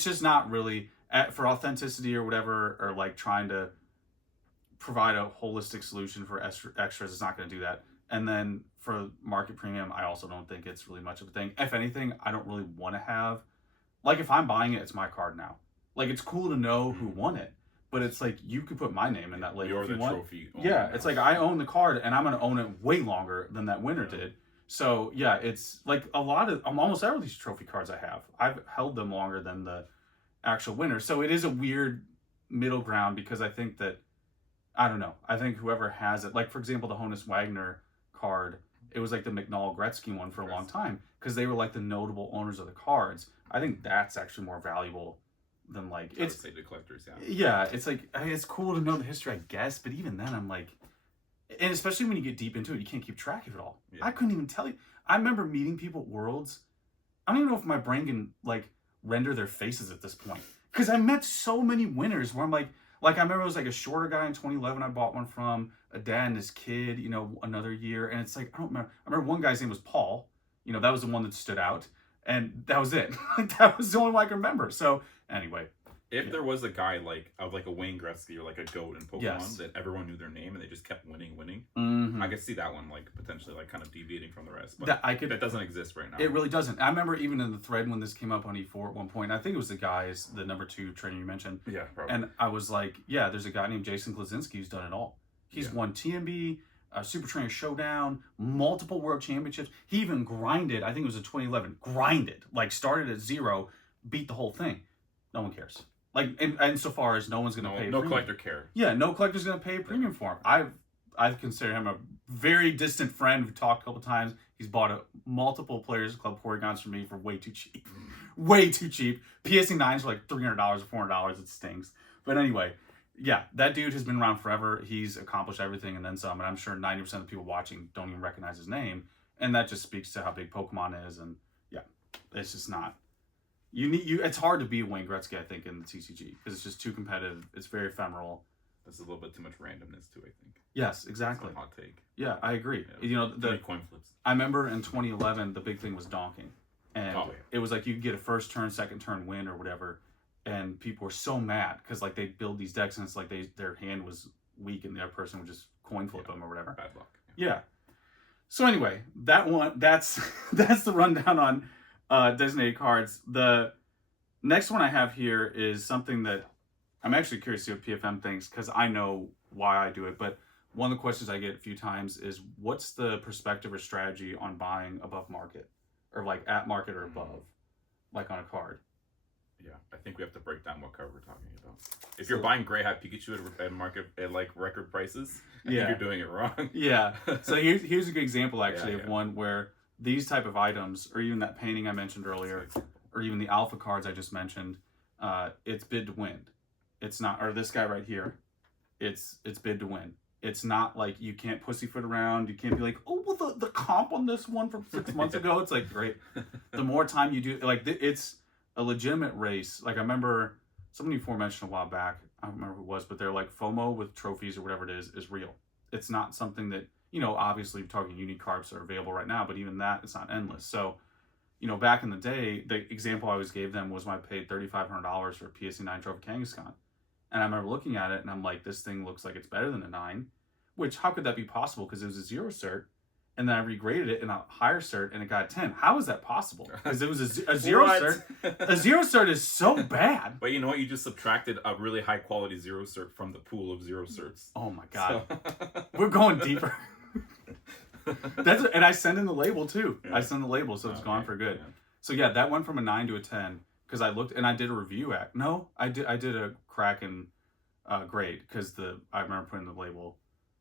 just not really for authenticity or whatever, or like trying to provide a holistic solution for extras. It's not going to do that. And then for market premium, I also don't think it's really much of a thing. If anything, I don't really want to have, like if I'm buying it, it's my card now. Like it's cool to know who won it. But it's like, you could put my name in that label if you want. Trophy. Yeah, it's like I own the card, and I'm going to own it way longer than that winner did. So, yeah, it's like almost every of these trophy cards I have, I've held them longer than the actual winner. So it is a weird middle ground, because I think that, I don't know, I think whoever has it, like for example, the Honus Wagner card, it was like the McNall Gretzky one for a long time, because they were like the notable owners of the cards. I think that's actually more valuable than like it's say the collectors. Yeah, it's like it's cool to know the history, I guess, but even then I'm like, and especially when you get deep into it, you can't keep track of it all. Yeah. I couldn't even tell you. I remember meeting people at Worlds. I don't even know if my brain can like render their faces at this point, because I met so many winners where I'm like I remember it was like a shorter guy in 2011 I bought one from, a dad and his kid, another year, and it's like I don't remember. I remember one guy's name was Paul. That was the one that stood out, and that was it. Like that was the only one I can remember. So anyway, If there was a guy like a Wayne Gretzky or like a GOAT in Pokemon that everyone knew their name and they just kept winning, I could see that one like potentially like kind of deviating from the rest. But that doesn't exist right now. It really doesn't. I remember even in the thread when this came up on E4 at one point, I think it was the guys, the number 2 trainer you mentioned. Yeah, probably. And I was like, yeah, there's a guy named Jason Klaczynski who's done it all. He's won TMB, Super Trainer Showdown, multiple world championships. He even grinded, I think it was in 2011, like started at 0, beat the whole thing. No one cares. Like, and so far as no one's going to pay. No collector cares. Yeah, no collector's going to pay a premium for him. I consider him a very distant friend. We've talked a couple times. He's bought multiple Players Club Porygons for me for way too cheap. Way too cheap. PSE 9s for like $300 or $400. It stinks. But anyway, yeah, that dude has been around forever. He's accomplished everything and then some. And I'm sure 90% of the people watching don't even recognize his name. And that just speaks to how big Pokemon is. And yeah, it's just not. It's hard to be Wayne Gretzky, I think, in the TCG because it's just too competitive. It's very ephemeral. There's a little bit too much randomness too, I think. Yes, exactly. That's a hot take. Yeah, I agree. The coin flips. I remember in 2011 the big thing was donking, and it was like you could get a first turn, second turn win or whatever, and people were so mad because like they build these decks and it's like their hand was weak and the other person would just coin flip them or whatever. Bad luck. Yeah. So anyway, that's the rundown on designated cards. The next one I have here is something that I'm actually curious to see what PFM thinks because I know why I do it. But one of the questions I get a few times is, what's the perspective or strategy on buying above market or like at market or above, like on a card? Yeah, I think we have to break down what card we're talking about. If you're buying Gray Hat Pikachu at market at like record prices, I think you're doing it wrong. Yeah. So here's a good example actually of one where these type of items, or even that painting I mentioned earlier, or even the alpha cards I just mentioned, it's bid to win. It's not, or this guy right here, it's bid to win. It's not like you can't pussyfoot around. You can't be like, oh, well, the comp on this one from 6 months ago. It's like, great. The more time you do, like, it's a legitimate race. Like, I remember somebody before mentioned a while back, I don't remember who it was, but they're like, FOMO with trophies or whatever it is real. It's not something that, obviously we're talking unique cards are available right now, but even that, it's not endless. So, back in the day, the example I always gave them was when I paid $3,500 for a PSE 9 Trophy Kangaskhan. And I remember looking at it and I'm like, this thing looks like it's better than a 9, which how could that be possible? Because it was a 0 cert. And then I regraded it in a higher cert and it got a 10. How is that possible? Because it was a 0 cert. A 0 cert is so bad. But you know what? You just subtracted a really high quality 0 cert from the pool of 0 certs. Oh my God. So. We're going deeper. And I send in the label too. Yeah. I send the label, so it's gone for good. Yeah. So yeah, that went from a 9 to a 10 because I looked and I did a review at. No, I did a Kraken grade because I remember putting the label.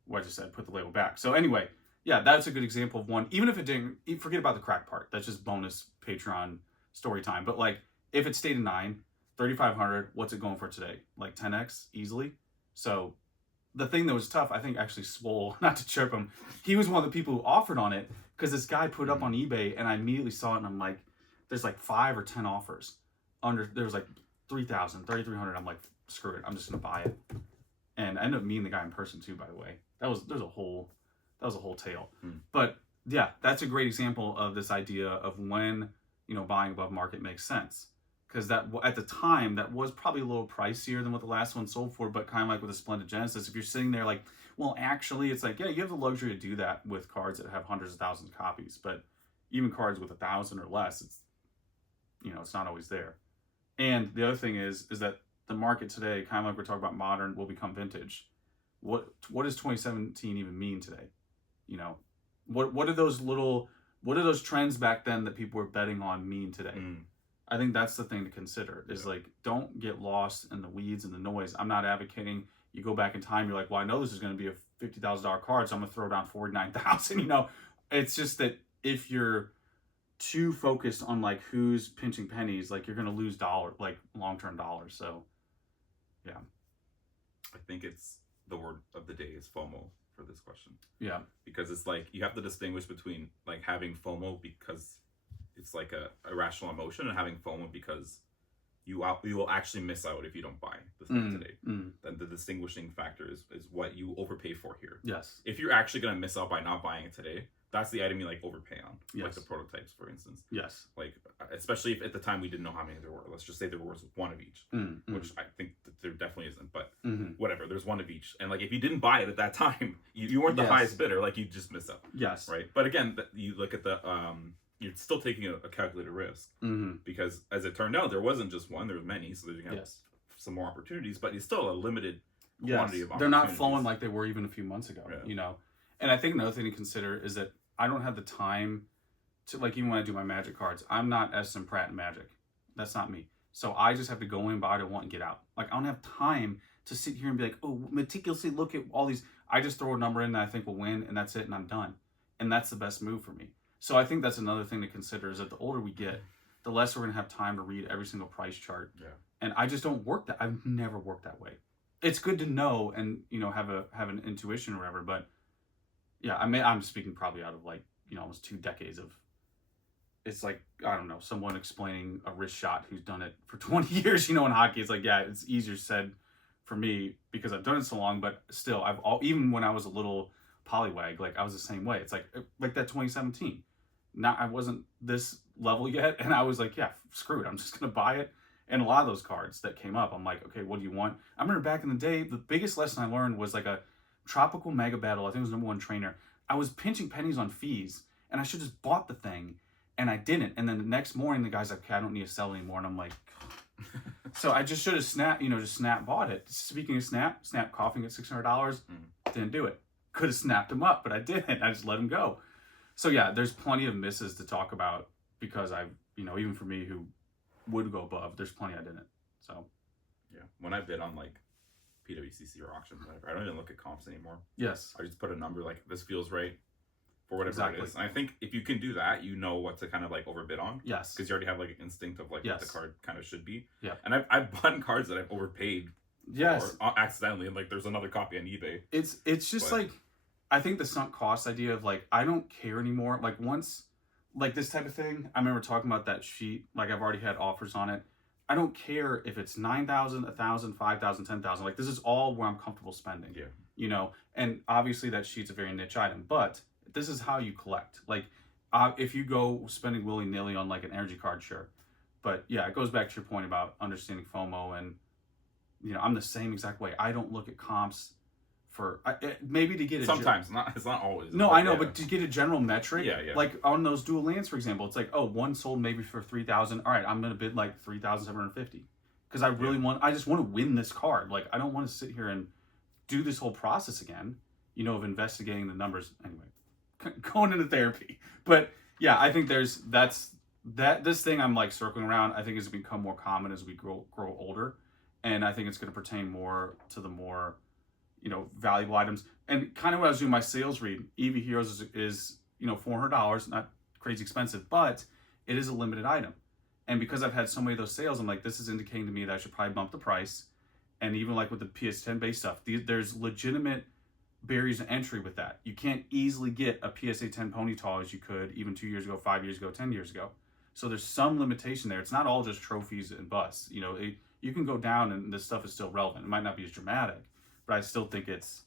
What I just said, put the label back. So anyway, yeah, that's a good example of one. Even if it didn't, forget about the crack part. That's just bonus Patreon story time. But like, if it stayed a 9, 3,500, what's it going for today? Like 10x easily. So. The thing that was tough, I think actually Swole, not to chirp him, he was one of the people who offered on it because this guy put it up on eBay and I immediately saw it and I'm like, there's like 5 or 10 offers. There was like 3,000, 3,300. I'm like, screw it, I'm just gonna buy it. And I ended up meeting the guy in person too, by the way. That was a whole tale. But yeah, that's a great example of this idea of when, buying above market makes sense. Because that at the time, that was probably a little pricier than what the last one sold for, but kind of like with a Splendid Genesis, if you're sitting there like, well, actually, it's like, yeah, you have the luxury to do that with cards that have hundreds of thousands of copies, but even cards with 1,000 or less, it's, it's not always there. And the other thing is that the market today, kind of like we're talking about modern, will become vintage. What does 2017 even mean today? What are those trends back then that people were betting on mean today? I think that's the thing to consider is like, don't get lost in the weeds and the noise. I'm not advocating you go back in time. You're like, well, I know this is going to be a $50,000 card, so I'm going to throw down 49,000. It's just that if you're too focused on like who's pinching pennies, like you're going to lose long-term dollars. So, yeah. I think it's the word of the day is FOMO for this question. Yeah. Because it's like, you have to distinguish between like having FOMO because it's like a irrational emotion and having FOMO because you will actually miss out if you don't buy the thing today. Then the distinguishing factor is what you overpay for here. Yes. If you're actually going to miss out by not buying it today, that's the item you like overpay on, like Yes. the prototypes, for instance. Yes. Like, especially if at the time we didn't know how many there were. Let's just say there was one of each, which I think that there definitely isn't. But whatever, there's one of each, and like if you didn't buy it at that time, you weren't the highest bidder. Like you just missed out. Yes. Right. But again, you look at the you're still taking a calculated risk because as it turned out, there wasn't just one. There was many, so there's gonna have some more opportunities, but it's still a limited quantity of opportunities. They're not flowing like they were even a few months ago. Yeah. You know. And I think another thing to consider is that I don't have the time to, like, even when I do my Magic cards, I'm not smpratte in Magic. That's not me. So I just have to go in, buy what I want, and get out. Like, I don't have time to sit here and be like, oh, meticulously look at all these. I just throw a number in that I think will win, and that's it, and I'm done. And that's the best move for me. So I think that's another thing to consider is that the older we get, the less we're going to have time to read every single price chart. Yeah. And I just don't work that. I've never worked that way. It's good to know and, you know, have an intuition or whatever, but yeah, I'm speaking probably out of like, you know, almost 2 decades of, it's like, I don't know, someone explaining a wrist shot who's done it for 20 years, you know, in hockey. It's like, yeah, it's easier said for me because I've done it so long, but still, even when I was a little pollywag, like I was the same way. It's like that 2017. I wasn't this level yet, and I was like, yeah, screw it, I'm just gonna buy it. And a lot of those cards that came up, I'm like, okay, what do you want? I remember back in the day, the biggest lesson I learned was like a Tropical Mega Battle. I think it was #1 trainer. I was pinching pennies on fees, and I should just bought the thing, and I didn't. And then the next morning, the guy's like, okay, I don't need to sell anymore. And I'm like, so I just should have just snap bought it. Speaking of snap coughing at $600, didn't do it. Could have snapped him up, but I didn't. I just let him go. So yeah, there's plenty of misses to talk about because I've, you know, even for me who would go above, there's plenty I didn't. So yeah, when I bid on like PWCC or auctions, whatever, I don't even look at comps anymore. Yes, I just put a number like this feels right for whatever it is. And I think if you can do that, you know what to kind of like overbid on. Yes, because you already have like an instinct of like what the card kind of should be. Yeah, and I've bought cards that I've overpaid. Yes, or accidentally, and like there's another copy on eBay. It's just like, I think the sunk cost idea of like, I don't care anymore. Like once, like this type of thing, I remember talking about that sheet, like I've already had offers on it. I don't care if it's 9,000, 1,000, 5,000, 10,000. Like this is all where I'm comfortable spending. Yeah. You know, and obviously that sheet's a very niche item, but this is how you collect. Like if you go spending willy-nilly on like an energy card, sure. But yeah, it goes back to your point about understanding FOMO, and you know, I'm the same exact way. I don't look at comps for maybe to get sometimes it's not always. No, I know, but to get a general metric, yeah. Like on those dual lands, for example, it's like, oh, one sold maybe for 3,000. All right, I'm gonna bid like 3,750 because I really I just want to win this card. Like I don't want to sit here and do this whole process again, you know, of investigating the numbers. Anyway, going into therapy, but yeah, I think this thing I'm like circling around. I think has become more common as we grow older, and I think it's going to pertain more to the more, you know, valuable items. And kind of when I was doing my sales read, EV Heroes is you know, $400, not crazy expensive, but it is a limited item. And because I've had so many of those sales, I'm like, this is indicating to me that I should probably bump the price. And even like with the PS10 base stuff, there's legitimate barriers to entry with that. You can't easily get a PSA 10 Ponyta as you could even 2 years ago, 5 years ago, 10 years ago. So there's some limitation there. It's not all just trophies and busts. You know, you can go down and this stuff is still relevant. It might not be as dramatic, but I still think it's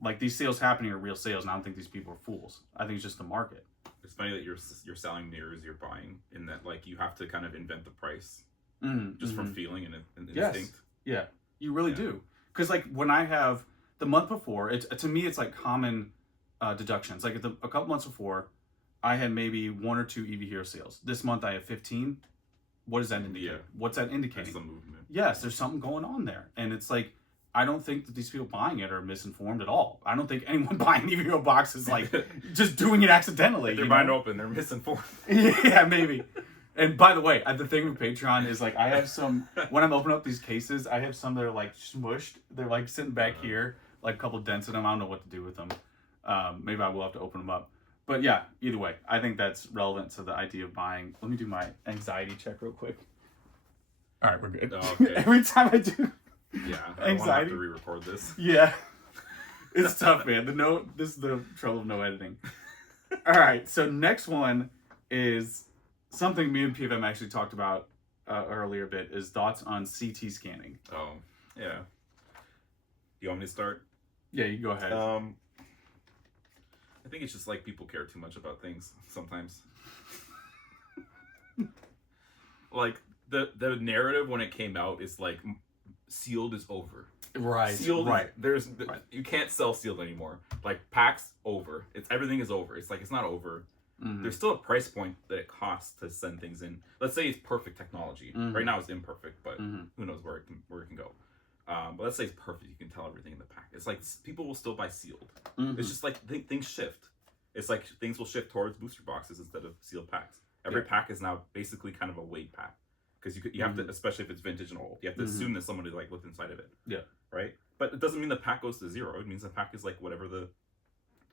like these sales happening are real sales, and I don't think these people are fools. I think it's just the market. It's funny that you're selling mirrors you're buying, in that like you have to kind of invent the price just from feeling and instinct. Yeah, you really do. Because like when I have the month before, to me it's like common deductions. Like a couple months before, I had maybe 1 or 2 EV Hero sales. This month I have 15. What does that indicate? Yeah. What's that indicating? That's the movement. Yes, there's something going on there, and it's like, I don't think that these people buying it are misinformed at all. I don't think anyone buying EV Hero box is like just doing it accidentally. If they're buying open, they're misinformed. Yeah, maybe. And by the way, the thing with Patreon is like I have some, when I'm opening up these cases, I have some that are like smushed. They're like sitting back here, like a couple dents in them. I don't know what to do with them. Maybe I will have to open them up. But yeah, either way, I think that's relevant to the idea of buying. Let me do my anxiety check real quick. All right, we're good. Oh, okay. Every time I do. Yeah, I don't want to have to re-record this. Yeah, it's tough, man. This is the trouble of no editing. All right, so next one is something me and PFM actually talked about earlier a bit. Is thoughts on CT scanning? Oh, yeah. You want me to start? Yeah, you go ahead. I I think it's just like people care too much about things sometimes. Like the narrative when it came out is like sealed is over. Right. Sealed, right. You can't sell sealed anymore. Like packs over. Everything is over. It's like it's not over. Mm-hmm. There's still a price point that it costs to send things in. Let's say it's perfect technology. Mm-hmm. Right now it's imperfect, but Mm-hmm. who knows where it can go. But let's say it's perfect. You can tell everything in the pack. It's like people will still buy sealed. Mm-hmm. It's just like things shift. It's like things will shift towards booster boxes instead of sealed packs. Every pack is now basically kind of a weight pack. Because you have to, especially if it's vintage and old, you have to assume that someone like looked inside of it. Yeah. Right? But it doesn't mean the pack goes to zero. It means the pack is like whatever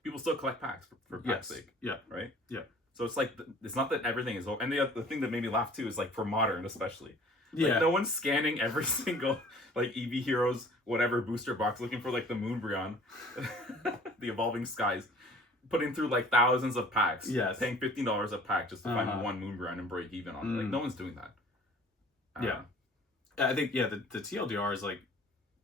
people still collect packs for pack's sake. Yeah. Right? Yeah. So it's like, it's not that everything is over. And the thing that made me laugh too is like for Modern especially. Yeah. Like, no one's scanning every single like EV Heroes whatever booster box looking for like the Moonbryon, the Evolving Skies, putting through like thousands of packs. Yes. Paying $15 a pack just to find one Moonbryon and break even on it. Like no one's doing that. Yeah. I think the TLDR is like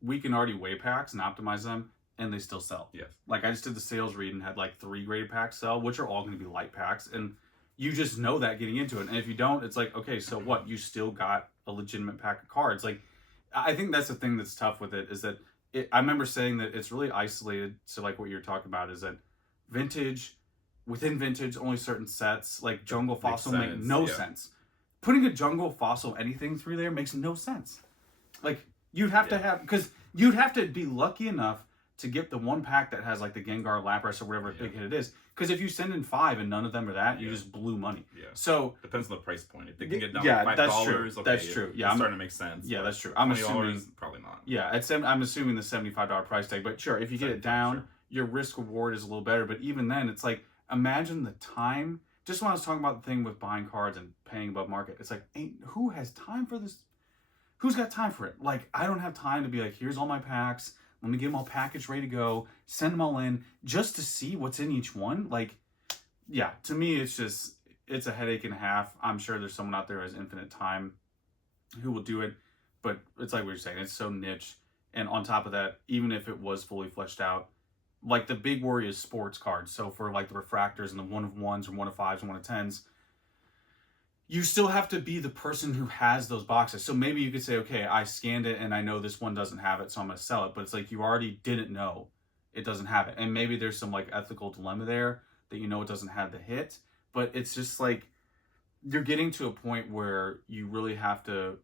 we can already weigh packs and optimize them and they still sell. Yes. Like I just did the sales read and had like 3 graded packs sell, which are all going to be light packs, and you just know that getting into it. And if you don't, it's like, okay, so what? You still got a legitimate pack of cards. Like I think that's the thing that's tough with it is that I remember saying that it's really isolated to like what you're talking about is that within vintage only certain sets like Jungle Fossil make no sense. Putting a Jungle Fossil anything through there makes no sense. Like you'd have to have, because you'd have to be lucky enough to get the one pack that has like the Gengar, Lapras, or whatever big hit it is. Because if you send in 5 and none of them are that, you just blew money. Yeah. So depends on the price point. If they can get down yeah, to $5, that's true. okay, That's true. Yeah, it's starting to make sense. Yeah, that's true. I'm assuming probably not. Yeah, I'm assuming the $75 price tag. But sure, if you get it down, your risk reward is a little better. But even then, it's like imagine the time. Just when I was talking about the thing with buying cards and paying above market, it's like, who has time for this? Who's got time for it? Like, I don't have time to be like, here's all my packs. Let me get them all packaged, ready to go. Send them all in just to see what's in each one. Like, yeah, to me, it's a headache and a half. I'm sure there's someone out there who has infinite time who will do it. But it's like we were saying, it's so niche. And on top of that, even if it was fully fleshed out, like the big worry is sports cards. So for like the refractors and the 1 of 1s or 1 of 5s and 1 of 10s, you still have to be the person who has those boxes. So maybe you could say, okay, I scanned it and I know this one doesn't have it, so I'm going to sell it. But it's like you already didn't know it doesn't have it. And maybe there's some like ethical dilemma there that you know it doesn't have the hit. But it's just like you're getting to a point where you really have to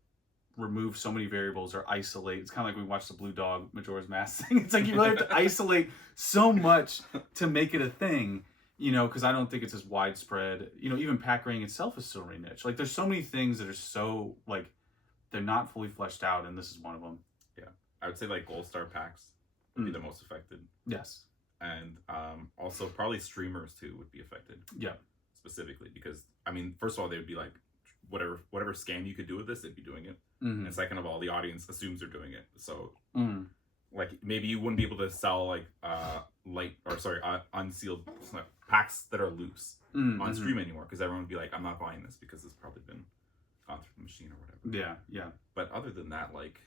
remove so many variables or isolate. It's kind of like we watched the Blue Dog Majora's Mask thing. It's like you really have to isolate so much to make it a thing, you know, because I don't think it's as widespread. You know, even pack rating itself is so really niche. Like there's so many things that are so like they're not fully fleshed out, and this is one of them. Yeah, I would say like Gold Star packs would be the most affected. Yes. And also probably streamers too would be affected. Yeah. Specifically because I mean, first of all, they would be like whatever scan you could do with this, they'd be doing it. Mm-hmm. And second of all, the audience assumes they're doing it. So like maybe you wouldn't be able to sell like unsealed packs that are loose on stream anymore because everyone would be like, I'm not buying this because it's probably been gone through the machine or whatever. Yeah. But other than that, like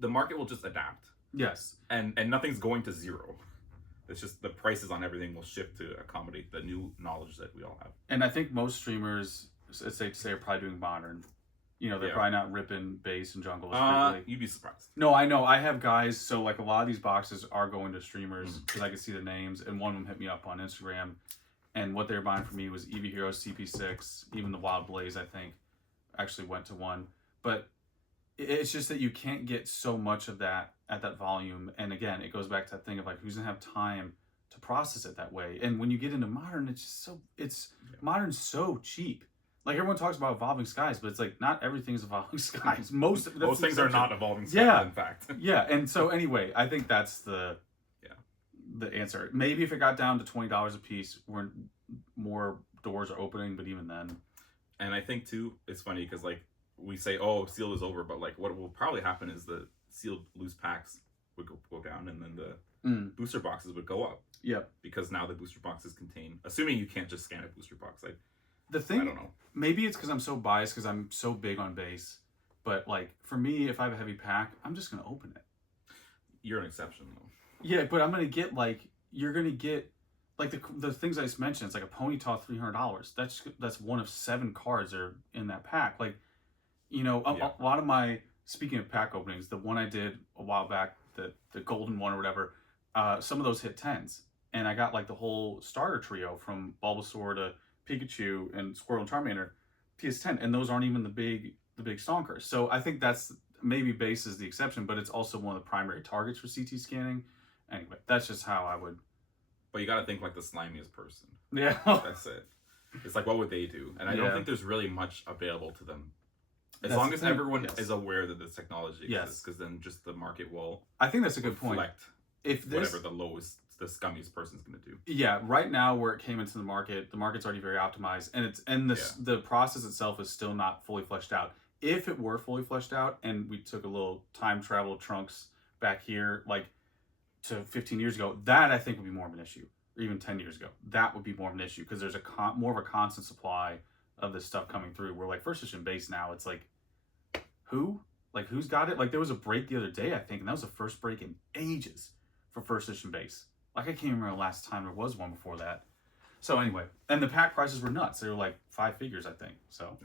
the market will just adapt. Yes. And nothing's going to zero. It's just the prices on everything will shift to accommodate the new knowledge that we all have. And I think most streamers, it's safe to say, are probably doing modern. You know, they're probably not ripping base and jungle. You'd be surprised. No, I know. I have guys, so like a lot of these boxes are going to streamers because I can see the names, and one of them hit me up on Instagram, and what they were buying for me was EV Heroes CP6, even the Wild Blaze, I think, actually went to one. But it's just that you can't get so much of that at that volume, and again, it goes back to that thing of like, who's gonna have time to process it that way? And when you get into modern, it's just modern's so cheap. Like everyone talks about evolving skies, but it's like not everything's evolving skies. Most things are not evolving skies, in fact. Yeah, and so anyway, I think that's the answer. Maybe if it got down to $20 a piece, when more doors are opening, but even then. And I think too, it's funny because like we say, oh, sealed is over, but like what will probably happen is the sealed loose packs would go down, and then the booster boxes would go up. Yep. Because now the booster boxes contain, assuming you can't just scan a booster box, like. The thing, I don't know. Maybe it's because I'm so biased because I'm so big on base. But like for me, if I have a heavy pack, I'm just gonna open it. You're an exception though. Yeah, but I'm gonna get you're gonna get like the things I just mentioned, it's like a Ponyta $300. That's one of 7 cards that are in that pack. Like, you know, a lot of my, speaking of pack openings, the one I did a while back, the golden one or whatever, some of those hit 10s, and I got like the whole starter trio from Bulbasaur to Pikachu and Squirtle and Charmander, PS10, and those aren't even the big stonkers. So I think that's maybe base is the exception, but it's also one of the primary targets for CT scanning. Anyway, that's just how I would. But you got to think like the slimiest person. Yeah. That's it. It's like, what would they do? And I don't think there's really much available to them. As long as everyone is aware that this technology exists, because then just the market will. I think that's a good point. If whatever the scummiest person's going to do. Yeah, right now where it came into the market's already very optimized, and the process itself is still not fully fleshed out. If it were fully fleshed out, and we took a little time travel Trunks back here, like to 15 years ago, that I think would be more of an issue, or even 10 years ago, that would be more of an issue because there's more of a constant supply of this stuff coming through. Where like first edition base now, it's like, who's got it? Like there was a break the other day, I think, and that was the first break in ages for first edition base. Like I can't remember the last time there was one before that. So anyway, and the pack prices were nuts. They were like 5 figures, I think. So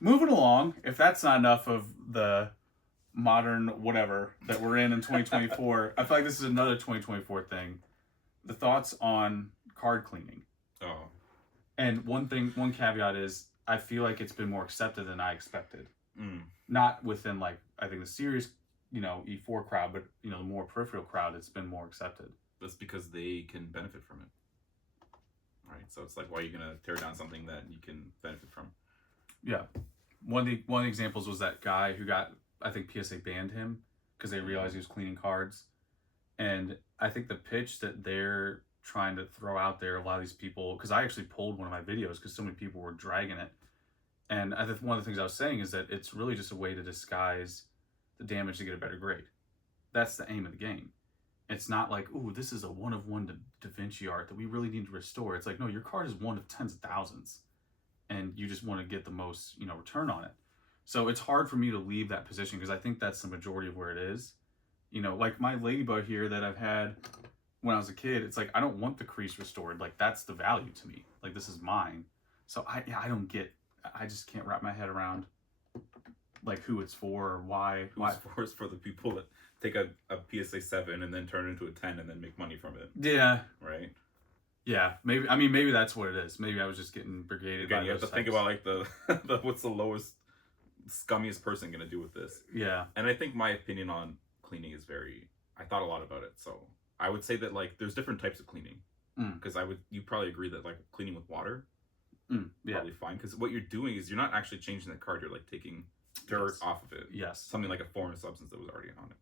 moving along, if that's not enough of the modern whatever that we're in 2024, I feel like this is another 2024 thing. The thoughts on card cleaning. Oh. And one caveat is I feel like it's been more accepted than I expected. Not within like I think the serious, E4 crowd, but the more peripheral crowd, it's been more accepted. That's because they can benefit from it. Right? So it's like, why are you gonna tear down something that you can benefit from? Yeah. One of the examples was that guy who got, I think PSA banned him because they realized he was cleaning cards. And I think the pitch that they're trying to throw out there, a lot of these people, because I actually pulled one of my videos because so many people were dragging it. And I think one of the things I was saying is that it's really just a way to disguise the damage to get a better grade. That's the aim of the game. It's not like, ooh, this is a 1/1 Da Vinci art that we really need to restore. It's like, no, your card is one of tens of thousands, and you just want to get the most, return on it. So it's hard for me to leave that position because I think that's the majority of where it is. Like my Ladybug here that I've had when I was a kid, it's like I don't want the crease restored. Like that's the value to me. Like this is mine. So I just can't wrap my head around like who it's for or why. It's for the people that take a PSA 7 and then turn it into a 10 and then make money from it. Yeah. Right? Yeah. Maybe that's what it is. Maybe I was just getting brigaded. Again, you have to think about like the what's the lowest, scummiest person going to do with this. Yeah. And I think my opinion on cleaning is I thought a lot about it. So I would say that like there's different types of cleaning. Because you probably agree that like cleaning with water, probably fine. Because what you're doing is you're not actually changing the card. You're like taking dirt off of it. Yes. Something like a foreign substance that was already on it.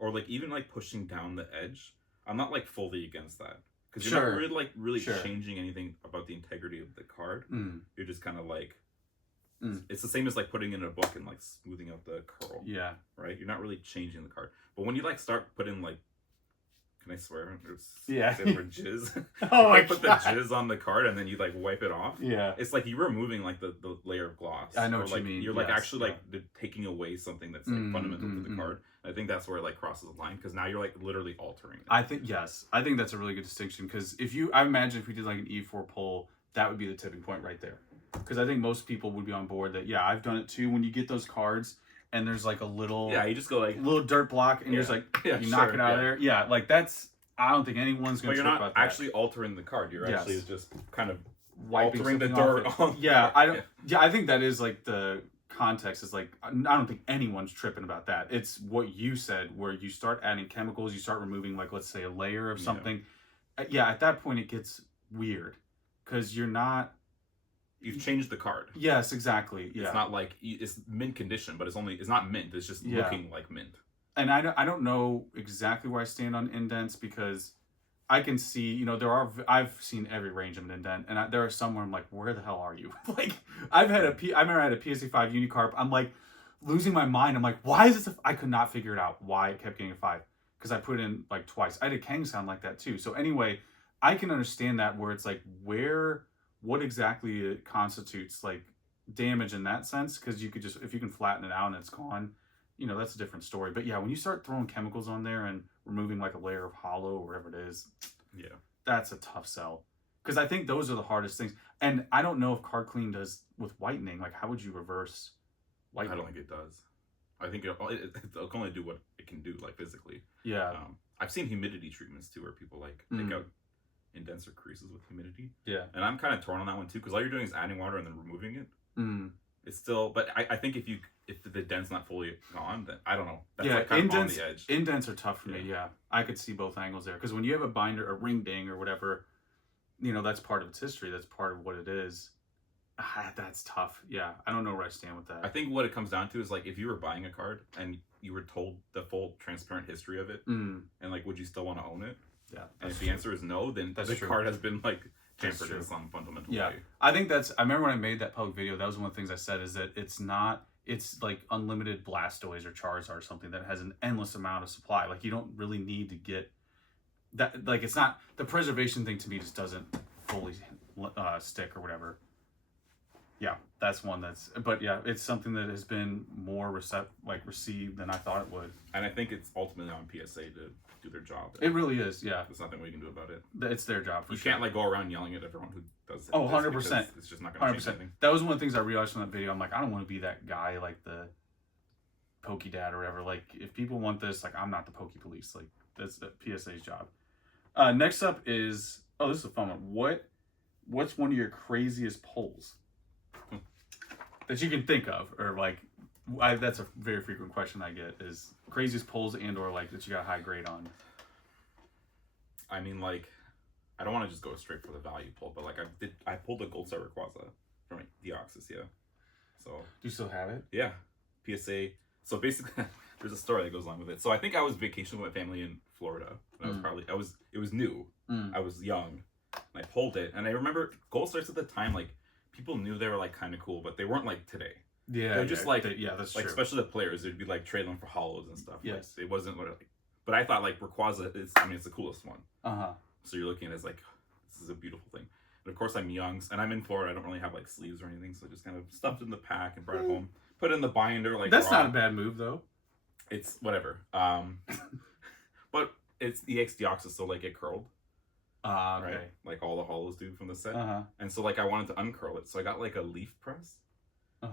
Or like even like pushing down the edge. I'm not like fully against that. Because you're not really changing anything about the integrity of the card. You're just kind of like, it's the same as like putting in a book and like smoothing out the curl. Yeah. Right? You're not really changing the card. But when you like start putting like, can I swear? Yeah. Jizz. Oh my put the jizz on the card and then you like wipe it off. Yeah. It's like you're removing like the layer of gloss. I know what you mean. You're like actually like taking away something that's like fundamental to the card. I think that's where it like crosses the line because now you're like literally altering it. I think that's a really good distinction because I imagine if we did like an E4 poll, that would be the tipping point right there. Because I think most people would be on board that I've done it too. When you get those cards and there's like a little you just go like little dirt block and you're just like you knock it out of there. Yeah, like that's I don't think anyone's gonna. But you're not actually altering the card. You're actually just kind of wiping altering the dirt on. Yeah, I don't. Yeah, I think that is like the context is like I don't think anyone's tripping about that. It's what you said where you start adding chemicals, you start removing like let's say a layer of something. At that point it gets weird because you're not. You've changed the card. Yes, exactly. Yeah. It's not like it's mint condition, but it's not mint. It's just looking like mint. And I don't know exactly where I stand on indents because I can see, I've seen every range of an indent, and there are some where I'm like, where the hell are you? Like, I remember I had a PSA 5 Unicarp. I'm like losing my mind. I'm like, why is this? I could not figure it out why it kept getting a 5 because I put in like twice. I did Kang sound like that too. So anyway, I can understand that where it's like what exactly constitutes like damage in that sense because you could just if you can flatten it out and it's gone. That's a different story. But when you start throwing chemicals on there and removing like a layer of hollow or whatever it is, that's a tough sell. Because I think those are the hardest things. And I don't know if Card Clean does with whitening. Like, how would you reverse whitening? I don't think it does. I think it'll only do what it can do, like physically. Yeah. I've seen humidity treatments too, where people like take out indents or creases with humidity. Yeah. And I'm kind of torn on that one too, because all you're doing is adding water and then removing it. It's still, but I think if the dent's not fully gone, then I don't know. That's like kind of on the edge. Indents are tough for me. Yeah, I could see both angles there, because when you have a binder, a ring ding or whatever, you know, that's part of its history. That's part of what it is. That's tough. Yeah, I don't know where I stand with that. I think what it comes down to is like, if you were buying a card and you were told the full transparent history of it, and like, would you still want to own it? Yeah. And if the answer is no, then the card has been like tampered in some fundamental way. I think I remember when I made that public video, that was one of the things I said, is that it's like unlimited Blastoise or Charizard or something that has an endless amount of supply. Like, you don't really need to get that. Like, it's not, the preservation thing to me just doesn't fully stick or whatever. Yeah, that's one but yeah, it's something that has been more received than I thought it would. And I think it's ultimately on PSA to do their job. It really is, yeah. There's nothing we can do about it. It's their job for sure. You can't like go around yelling at everyone who does it. Oh, 100%. It's just not going to change anything. That was one of the things I realized from that video. I'm like, I don't want to be that guy, like the Pokey Dad or whatever. Like, if people want this, like, I'm not the Pokey Police. Like, that's the PSA's job. Next up is, this is a fun one. What's one of your craziest polls that you can think of? Or like, that's a very frequent question I get, is craziest polls and or like that you got a high grade on. I mean, like, I don't want to just go straight for the value pull, but like I pulled a Gold Star Rayquaza from Deoxys, yeah. So do you still have it? Yeah. PSA. So basically there's a story that goes along with it. So I think I was vacationing with my family in Florida. And it was new. I was young. And I pulled it, and I remember Gold Stars at the time, like, people knew they were like kind of cool, but they weren't like today. Yeah, they're just that's true. Especially the players, they'd be like trading them for hollows and stuff. Yes, like, it wasn't like, but I thought like Rayquaza is, it's the coolest one. So you're looking at it as like, this is a beautiful thing. And of course I'm young, and I'm in Florida. I don't really have like sleeves or anything, so I just kind of stuffed it in the pack and brought it home, put it in the binder. Like, that's not a bad move though. It's whatever. But it's EX Deoxys, so like it curled. Okay. Right? Like all the hollows do from the set. And so like I wanted to uncurl it, so I got like a leaf press,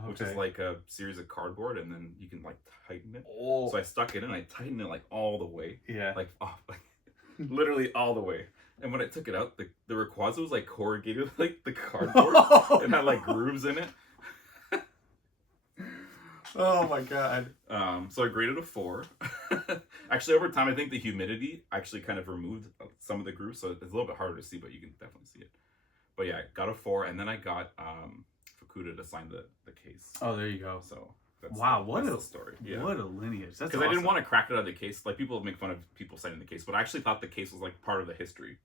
which is like a series of cardboard, and then you can like tighten it. So I stuck it in, I tightened it like all the way. Yeah. Like literally all the way. And when I took it out, the Rayquaza was like corrugated like the cardboard. It had like grooves in it. Oh my god. So I graded a 4. Actually, over time, I think the humidity actually kind of removed some of the grooves, so it's a little bit harder to see, but you can definitely see it. But yeah, I got a 4, and then I got Fukuda to sign the case. Oh, there you go. So what a story. What a lineage. That's because I didn't want to crack it out of the case. Like, people make fun of people signing the case, but I actually thought the case was like part of the history.